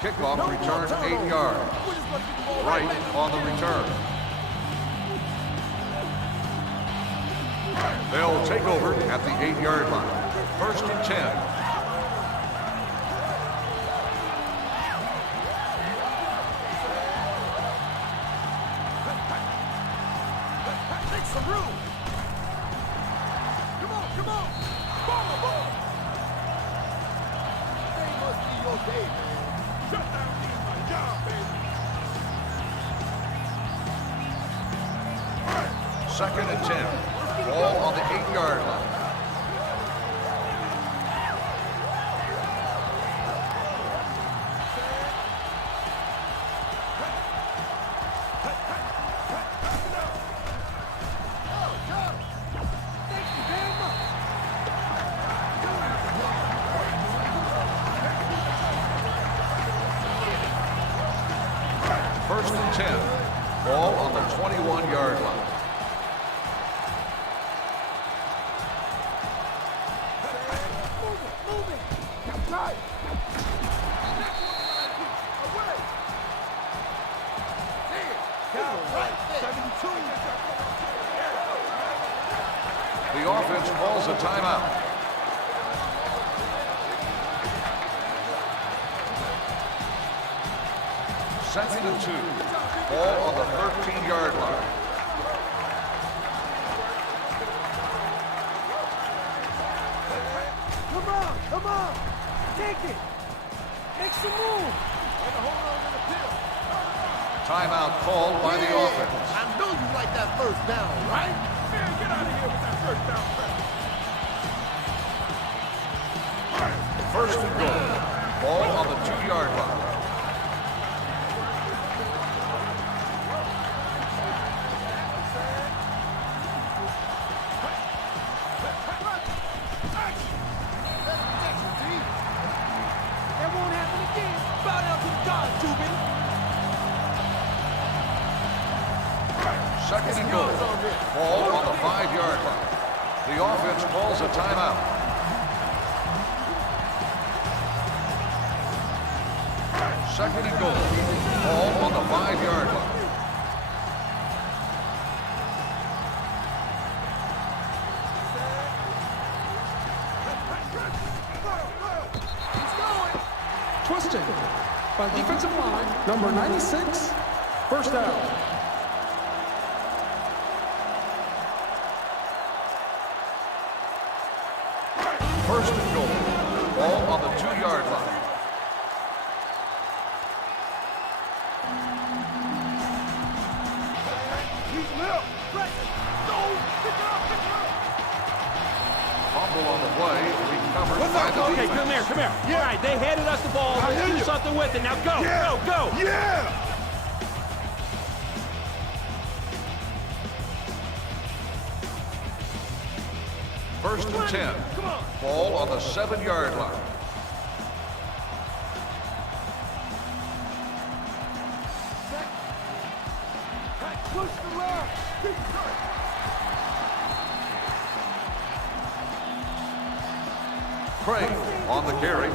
Kickoff return 8 yards. Right on the return. They'll take over at the 8-yard line. First and 10. Some room. Come on, come on. Ball, ball. Today must be your day, man. Shut down is my job, baby. Second and 10. Ball on the 8-yard line. First and 10. Ball on the 21-yard line. Move it. That's right. Away. Right there. 72. The offense calls a timeout. Second and 2. Ball on the 13-yard line. Come on. Take it. Make some move. Timeout called by the offense. I know you like that first down, right? Man, get out of here with that first down pass. First and goal. Ball on the 2-yard line. Second and goal. Ball on the 5-yard line. The offense calls a timeout. Second and goal. Ball on the 5-yard line. Twisting by defensive line, number 96, first down. First and goal. Ball on the 2-yard line. He's left. Go. Pick it up. Fumble on the play. Recovered by the Okay, defense. come here. Yeah. All right, they handed us the ball. I Let's hear do you. something with it. Now go, go. Yeah. First and 10. Ball on the 7-yard line. Push the left. Craig on the carry.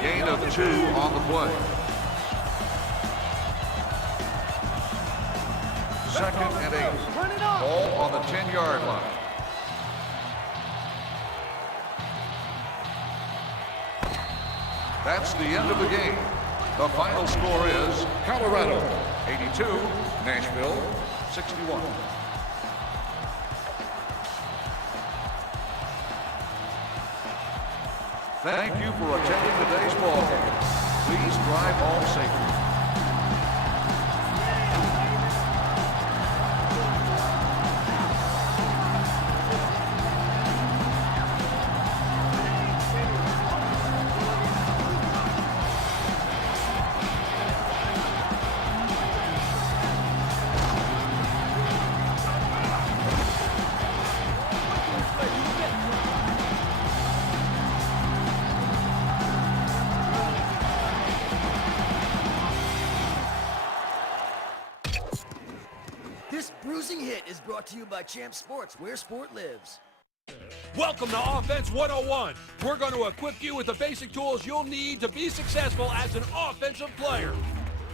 Gain of 2 on the play. Second and 8. Ball on the 10-yard line. That's the end of the game. The final score is Colorado 82, Nashville 61. Thank you for attending today's ball game. Please drive home safely. Closing Hit is brought to you by Champ Sports, where sport lives. Welcome to Offense 101. We're going to equip you with the basic tools you'll need to be successful as an offensive player.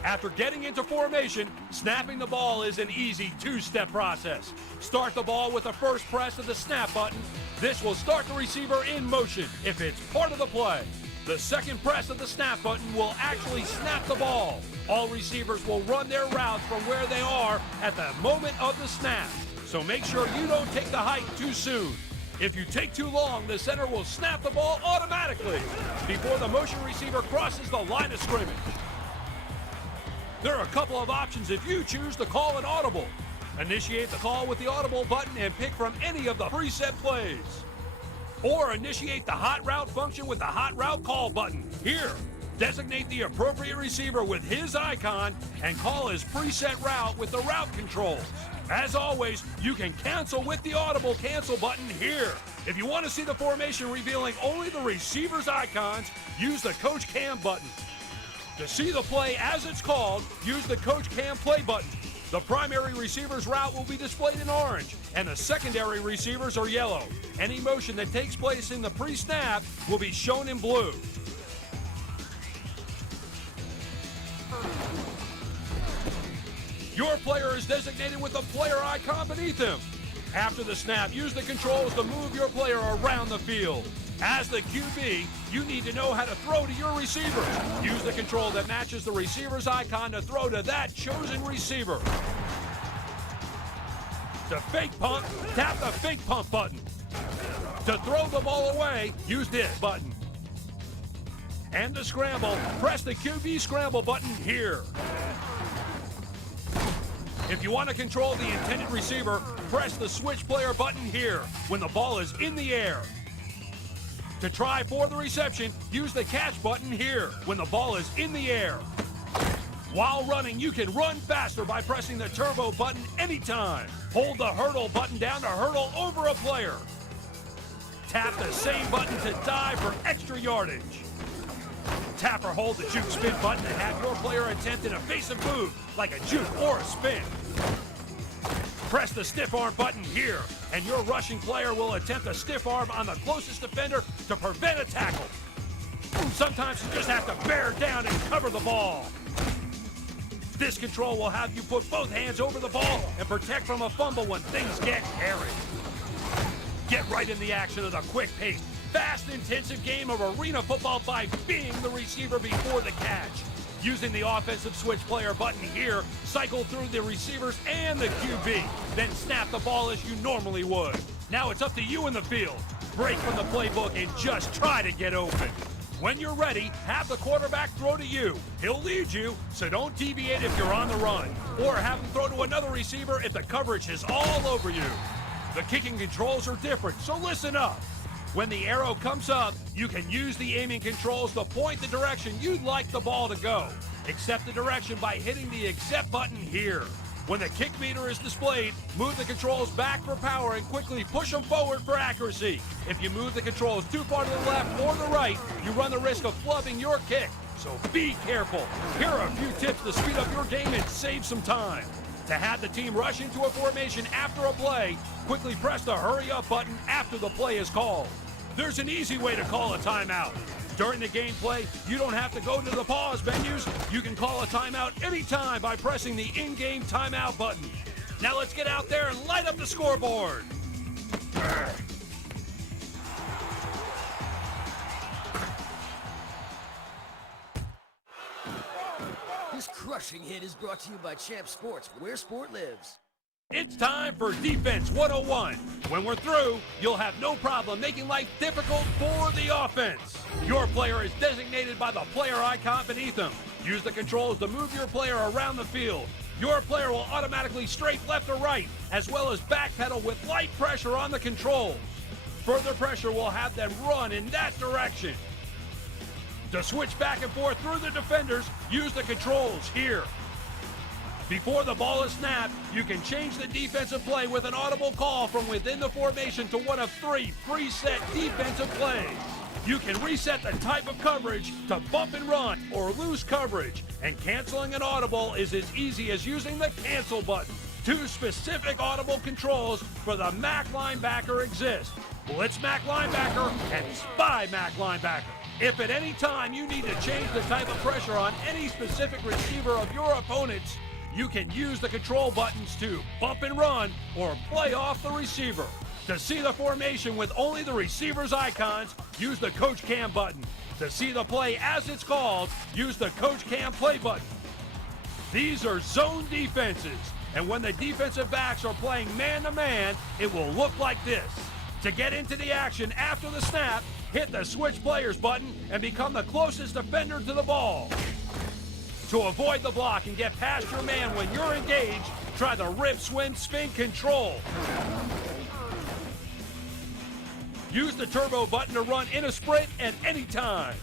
After getting into formation, snapping the ball is an easy two-step process. Start the ball with the first press of the snap button. This will start the receiver in motion if it's part of the play. The second press of the snap button will actually snap the ball. All receivers will run their routes from where they are at the moment of the snap. So make sure you don't take the hike too soon. If you take too long, the center will snap the ball automatically before the motion receiver crosses the line of scrimmage. There are a couple of options if you choose to call an audible. Initiate the call with the audible button and pick from any of the preset plays. Or initiate the hot route function with the hot route call button. Here, designate the appropriate receiver with his icon and call his preset route with the route controls. As always, you can cancel with the audible cancel button here. If you want to see the formation revealing only the receiver's icons, use the Coach Cam button. To see the play as it's called, use the Coach Cam play button. The primary receiver's route will be displayed in orange, and the secondary receivers are yellow. Any motion that takes place in the pre-snap will be shown in blue. Your player is designated with the player icon beneath him. After the snap, use the controls to move your player around the field. As the QB, you need to know how to throw to your receivers. Use the control that matches the receiver's icon to throw to that chosen receiver. To fake pump, tap the fake pump button. To throw the ball away, use this button. And to scramble, press the QB scramble button here. If you want to control the intended receiver, press the switch player button here when the ball is in the air. To try for the reception, use the catch button here when the ball is in the air. While running, you can run faster by pressing the turbo button anytime. Hold the hurdle button down to hurdle over a player. Tap the same button to dive for extra yardage. Tap or hold the juke spin button and have your player attempt an evasive move like a juke or a spin. Press the stiff arm button here, and your rushing player will attempt a stiff arm on the closest defender to prevent a tackle. Sometimes you just have to bear down and cover the ball. This control will have you put both hands over the ball and protect from a fumble when things get hairy. Get right in the action of the quick-paced, fast, intensive game of arena football by being the receiver before the catch. Using the offensive switch player button here, cycle through the receivers and the QB, then snap the ball as you normally would. Now it's up to you in the field. Break from the playbook and just try to get open. When you're ready, have the quarterback throw to you. He'll lead you, so don't deviate if you're on the run. Or have him throw to another receiver if the coverage is all over you. The kicking controls are different, so listen up. When the arrow comes up, you can use the aiming controls to point the direction you'd like the ball to go. Accept the direction by hitting the accept button here. When the kick meter is displayed, move the controls back for power and quickly push them forward for accuracy. If you move the controls too far to the left or the right, you run the risk of flubbing your kick. So be careful. Here are a few tips to speed up your game and save some time. To have the team rush into a formation after a play, quickly press the hurry up button after the play is called. There's an easy way to call a timeout. During the gameplay, you don't have to go to the pause menus. You can call a timeout anytime by pressing the in-game timeout button. Now let's get out there and light up the scoreboard. This crushing hit is brought to you by Champ Sports, where sport lives. It's time for Defense 101. When we're through, you'll have no problem making life difficult for the offense. Your player is designated by the player icon beneath him. Use the controls to move your player around the field. Your player will automatically strafe left or right, as well as backpedal with light pressure on the controls. Further pressure will have them run in that direction. To switch back and forth through the defenders, use the controls here. Before the ball is snapped, you can change the defensive play with an audible call from within the formation to one of 3 preset defensive plays. You can reset the type of coverage to bump and run or loose coverage, and canceling an audible is as easy as using the cancel button. Two specific audible controls for the MAC linebacker exist. Blitz MAC linebacker and Spy MAC linebacker. If at any time you need to change the type of pressure on any specific receiver of your opponents, you can use the control buttons to bump and run or play off the receiver. To see the formation with only the receiver's icons, use the Coach Cam button. To see the play as it's called, use the Coach Cam play button. These are zone defenses, and when the defensive backs are playing man-to-man, it will look like this. To get into the action after the snap, hit the switch players button and become the closest defender to the ball. To avoid the block and get past your man when you're engaged, try the rip, swim, spin control. Use the turbo button to run in a sprint at any time.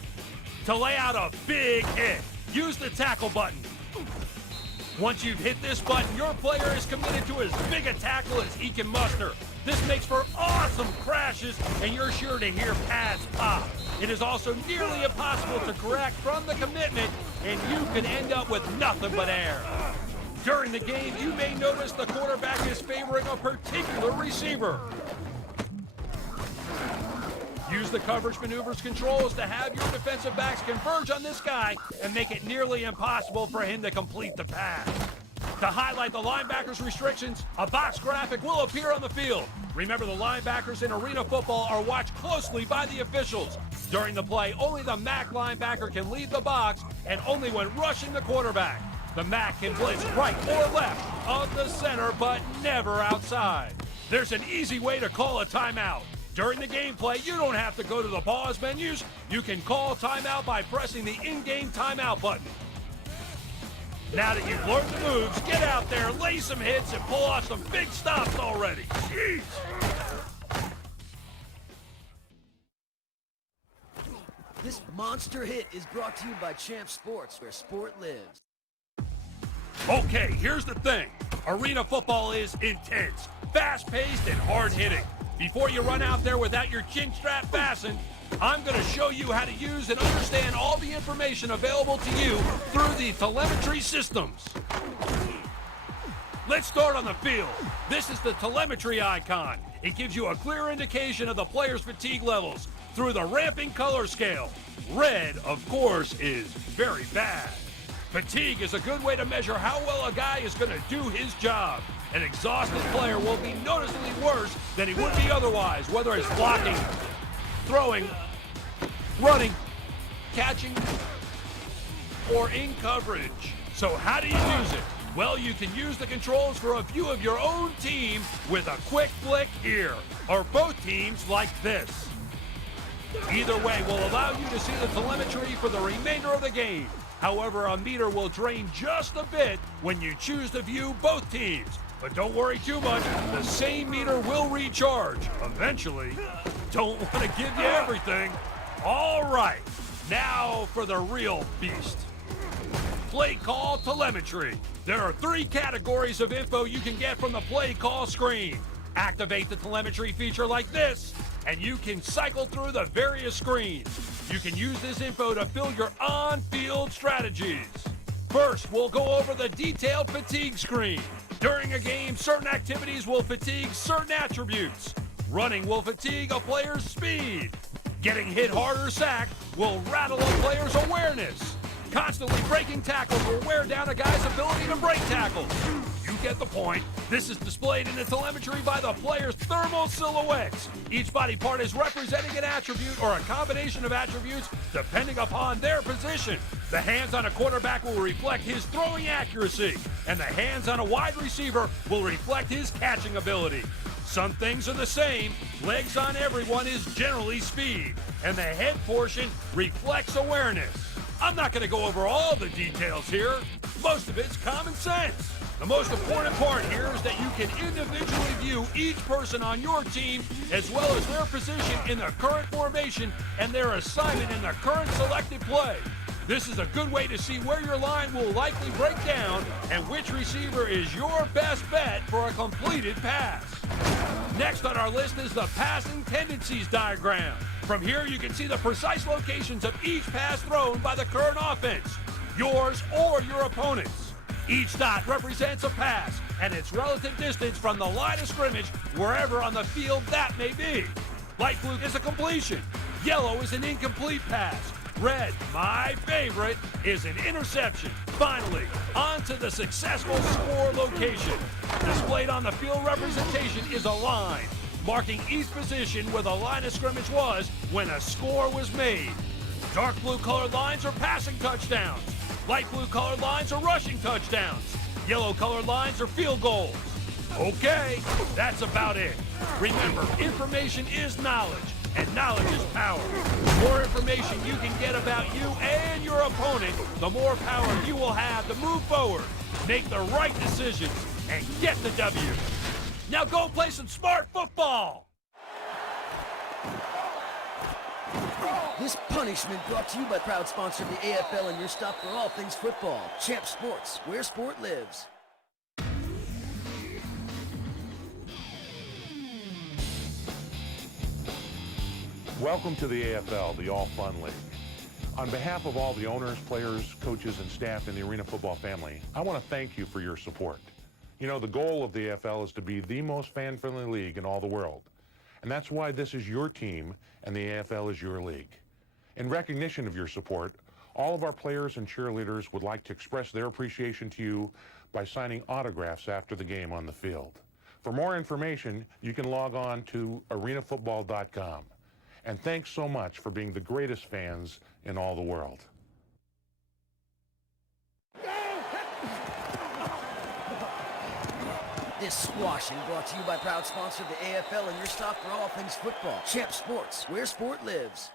To lay out a big hit, use the tackle button. Once you've hit this button, your player is committed to as big a tackle as he can muster. This makes for awesome crashes, and you're sure to hear pads pop. It is also nearly impossible to correct from the commitment, and you can end up with nothing but air. During the game, you may notice the quarterback is favoring a particular receiver. Use the coverage maneuvers controls to have your defensive backs converge on this guy and make it nearly impossible for him to complete the pass. To highlight the linebacker's restrictions, a box graphic will appear on the field. Remember, the linebackers in arena football are watched closely by the officials. During the play, only the MAC linebacker can leave the box, and only when rushing the quarterback. The MAC can blitz right or left of the center, but never outside. There's an easy way to call a timeout. During the gameplay, you don't have to go to the pause menus. You can call timeout by pressing the in-game timeout button. Now that you've learned the moves, get out there, lay some hits, and pull off some big stops already. Jeez. This monster hit is brought to you by Champ Sports, where sport lives. Okay, here's the thing. Arena football is intense, fast-paced, and hard-hitting. Before you run out there without your chin strap fastened, I'm going to show you how to use and understand all the information available to you through the telemetry systems. Let's start on the field. This is the telemetry icon. It gives you a clear indication of the player's fatigue levels through the ramping color scale. Red, of course, is very bad. Fatigue is a good way to measure how well a guy is going to do his job. An exhausted player will be noticeably worse than he would be otherwise, whether it's blocking, throwing, running, catching, or in coverage. So how do you use it? Well, you can use the controls for a view of your own team with a quick flick here, or both teams like this. Either way will allow you to see the telemetry for the remainder of the game. However, a meter will drain just a bit when you choose to view both teams. But don't worry too much, the same meter will recharge eventually. Don't want to give you everything. All right, now for the real beast. Play call telemetry. There are 3 categories of info you can get from the play call screen. Activate the telemetry feature like this, and you can cycle through the various screens. You can use this info to fill your on-field strategies. First, we'll go over the detailed fatigue screen. During a game, certain activities will fatigue certain attributes. Running will fatigue a player's speed. Getting hit hard or sacked will rattle a player's awareness. Constantly breaking tackles will wear down a guy's ability to break tackles. You get the point. This is displayed in the telemetry by the player's thermal silhouettes. Each body part is representing an attribute or a combination of attributes depending upon their position. The hands on a quarterback will reflect his throwing accuracy, and the hands on a wide receiver will reflect his catching ability. Some things are the same. Legs on everyone is generally speed, and the head portion reflects awareness. I'm not going to go over all the details here. Most of it's common sense. The most important part here is that you can individually view each person on your team as well as their position in the current formation and their assignment in the current selected play. This is a good way to see where your line will likely break down and which receiver is your best bet for a completed pass. Next on our list is the passing tendencies diagram. From here, you can see the precise locations of each pass thrown by the current offense, yours or your opponent's. Each dot represents a pass, and its relative distance from the line of scrimmage wherever on the field that may be. Light blue is a completion. Yellow is an incomplete pass. Red, my favorite, is an interception. Finally, on to the successful score location. Displayed on the field representation is a line, marking each position where the line of scrimmage was when a score was made. Dark blue colored lines are passing touchdowns. Light blue colored lines are rushing touchdowns. Yellow colored lines are field goals. Okay, that's about it. Remember, information is knowledge, and knowledge is power. The more information you can get about you and your opponent, the more power you will have to move forward, make the right decisions, and get the W. Now go play some smart football! This punishment brought to you by proud sponsor of the AFL and your stop for all things football. Champ Sports, where sport lives. Welcome to the AFL, the All Fun League. On behalf of all the owners, players, coaches, and staff in the Arena Football family, I want to thank you for your support. You know, the goal of the AFL is to be the most fan-friendly league in all the world. And that's why this is your team and the AFL is your league. In recognition of your support, all of our players and cheerleaders would like to express their appreciation to you by signing autographs after the game on the field. For more information, you can log on to arenafootball.com. And thanks so much for being the greatest fans in all the world. This squashing brought to you by proud sponsor of the AFL and your stop for all things football. Champ Sports, where sport lives.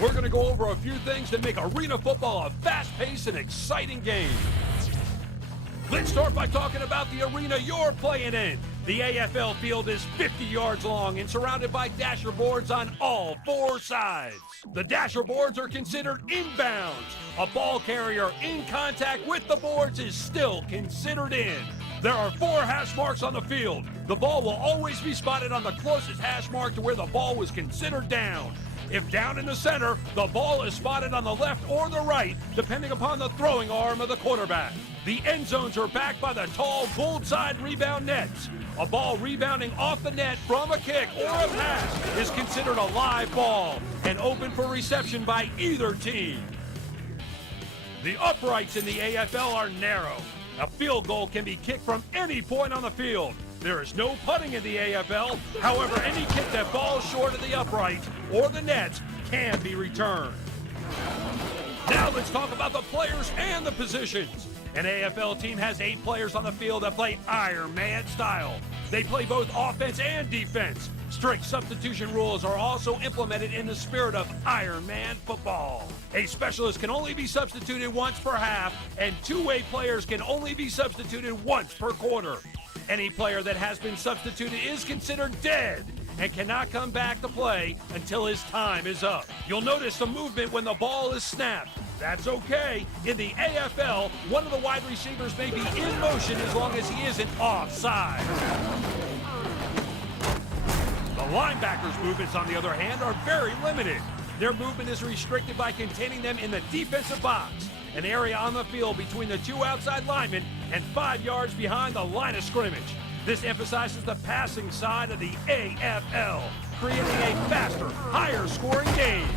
We're going to go over a few things that make arena football a fast-paced and exciting game. Let's start by talking about the arena you're playing in. The AFL field is 50 yards long and surrounded by dasher boards on all four sides. The dasher boards are considered inbounds. A ball carrier in contact with the boards is still considered in. There are 4 hash marks on the field. The ball will always be spotted on the closest hash mark to where the ball was considered down. If down in the center, the ball is spotted on the left or the right, depending upon the throwing arm of the quarterback. The end zones are backed by the tall bullseye rebound nets. A ball rebounding off the net from a kick or a pass is considered a live ball and open for reception by either team. The uprights in the AFL are narrow. A field goal can be kicked from any point on the field. There is no putting in the AFL. However, any kick that falls short of the upright or the nets can be returned. Now let's talk about the players and the positions. An AFL team has 8 players on the field that play Iron Man style. They play both offense and defense. Strict substitution rules are also implemented in the spirit of Iron Man football. A specialist can only be substituted once per half, and two-way players can only be substituted once per quarter. Any player that has been substituted is considered dead and cannot come back to play until his time is up. You'll notice some movement when the ball is snapped. That's okay. In the AFL, one of the wide receivers may be in motion as long as he isn't offside. The linebackers' movements, on the other hand, are very limited. Their movement is restricted by containing them in the defensive box, an area on the field between the 2 outside linemen and 5 yards behind the line of scrimmage. This emphasizes the passing side of the AFL, creating a faster, higher-scoring game.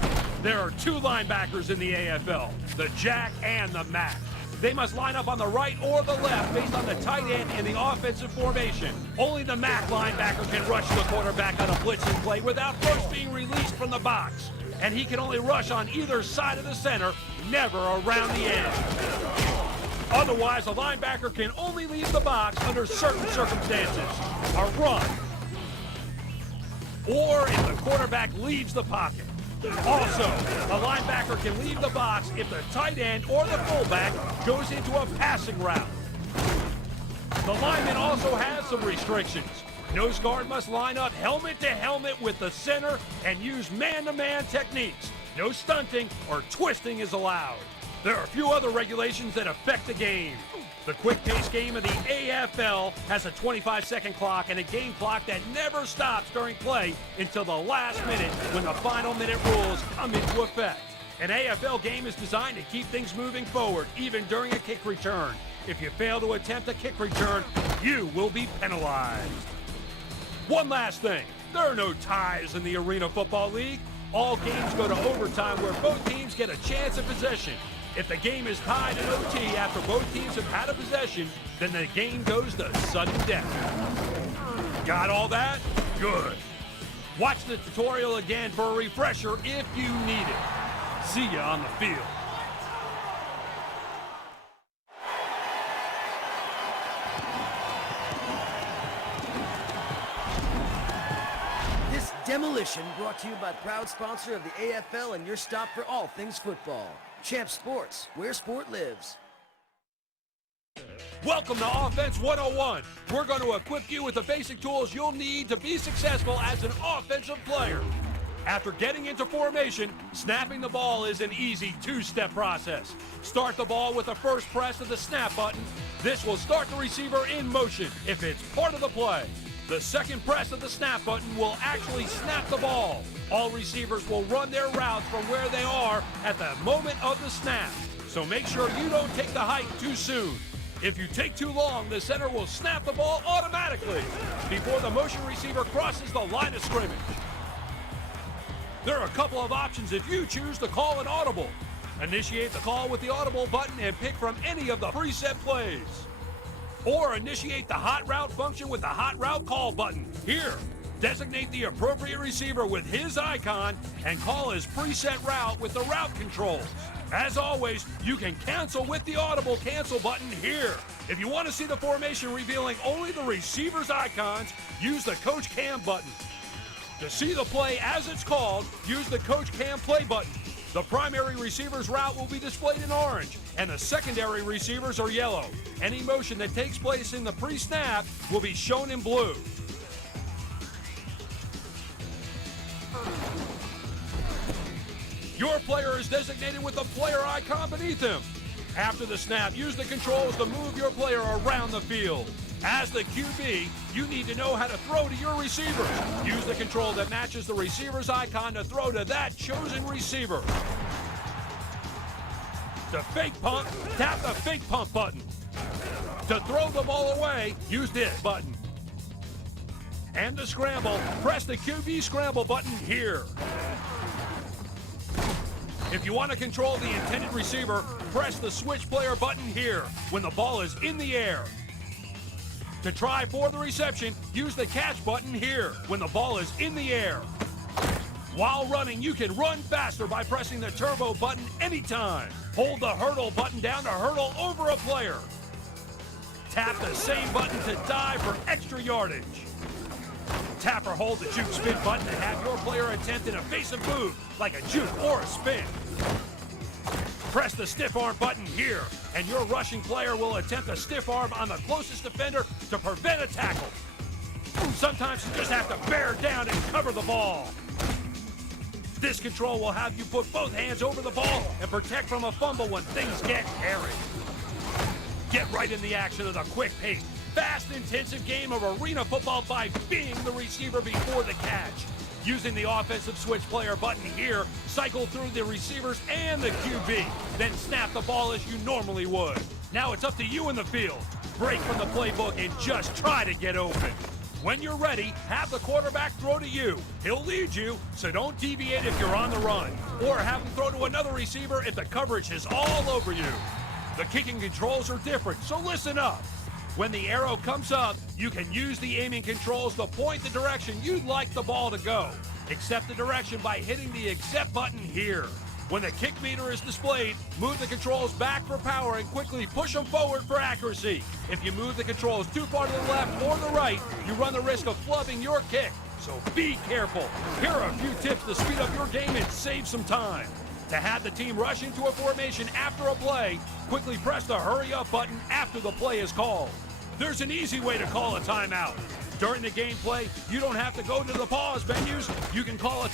There are 2 linebackers in the AFL, the Jack and the Mac. They must line up on the right or the left based on the tight end in the offensive formation. Only the Mac linebacker can rush the quarterback on a blitzing play without first being released from the box. And he can only rush on either side of the center, never around the edge. Otherwise, a linebacker can only leave the box under certain circumstances. A run, or if the quarterback leaves the pocket. Also, a linebacker can leave the box if the tight end or the fullback goes into a passing route. The lineman also has some restrictions. Nose guard must line up helmet to helmet with the center and use man-to-man techniques. No stunting or twisting is allowed. There are a few other regulations that affect the game. The quick-paced game of the AFL has a 25-second clock and a game clock that never stops during play until the last minute when the final minute rules come into effect. An AFL game is designed to keep things moving forward, even during a kick return. If you fail to attempt a kick return, you will be penalized. One last thing, there are no ties in the Arena Football League. All games go to overtime where both teams get a chance at possession. If the game is tied in OT after both teams have had a possession, then the game goes to sudden death. Got all that? Good. Watch the tutorial again for a refresher if you need it. See ya on the field. This demolition brought to you by proud sponsor of the AFL and your stop for all things football. Champ Sports, where sport lives. Welcome to Offense 101. We're going to equip you with the basic tools you'll need to be successful as an offensive player. After getting into formation, snapping the ball is an easy two-step process. Start the ball with the first press of the snap button. This will start the receiver in motion if it's part of the play. The second press of the snap button will actually snap the ball. All receivers will run their routes from where they are at the moment of the snap. So make sure you don't take the hike too soon. If you take too long, the center will snap the ball automatically before the motion receiver crosses the line of scrimmage. There are a couple of options if you choose to call an audible. Initiate the call with the audible button and pick from any of the preset plays. Or initiate the hot route function with the hot route call button. Here, designate the appropriate receiver with his icon and call his preset route with the route controls. As always, you can cancel with the audible cancel button here. If you want to see the formation revealing only the receiver's icons, use the Coach Cam button. To see the play as it's called, use the Coach Cam play button. The primary receiver's route will be displayed in orange, and the secondary receivers are yellow. Any motion that takes place in the pre-snap will be shown in blue. Your player is designated with the player icon beneath him. After the snap, use the controls to move your player around the field. As the QB, you need to know how to throw to your receivers. Use the control that matches the receiver's icon to throw to that chosen receiver. To fake pump, tap the fake pump button. To throw the ball away, use this button. And to scramble, press the QB scramble button here. If you want to control the intended receiver, press the switch player button here when the ball is in the air. To try for the reception, use the catch button here when the ball is in the air. While running, you can run faster by pressing the turbo button anytime. Hold the hurdle button down to hurdle over a player. Tap the same button to dive for extra yardage. Tap or hold the juke spin button and have your player attempt an evasive move like a juke or a spin. Press the stiff arm button here, and your rushing player will attempt a stiff arm on the closest defender to prevent a tackle. Sometimes you just have to bear down and cover the ball. This control will have you put both hands over the ball and protect from a fumble when things get hairy. Get right in the action of the quick-paced, fast, intensive game of arena football by being the receiver before the catch. Using the offensive switch player button here, cycle through the receivers and the QB, then snap the ball as you normally would. Now it's up to you in the field. Break from the playbook and just try to get open. When you're ready, have the quarterback throw to you. He'll lead you, so don't deviate if you're on the run. Or have him throw to another receiver if the coverage is all over you. The kicking controls are different, so listen up. When the arrow comes up, you can use the aiming controls to point the direction you'd like the ball to go. Accept the direction by hitting the accept button here. When the kick meter is displayed, move the controls back for power and quickly push them forward for accuracy. If you move the controls too far to the left or the right, you run the risk of flubbing your kick. So be careful. Here are a few tips to speed up your game and save some time. To have the team rush into a formation after a play, quickly press the hurry up button after the play is called. There's an easy way to call a timeout. During the gameplay, you don't have to go to the pause menus. You can call a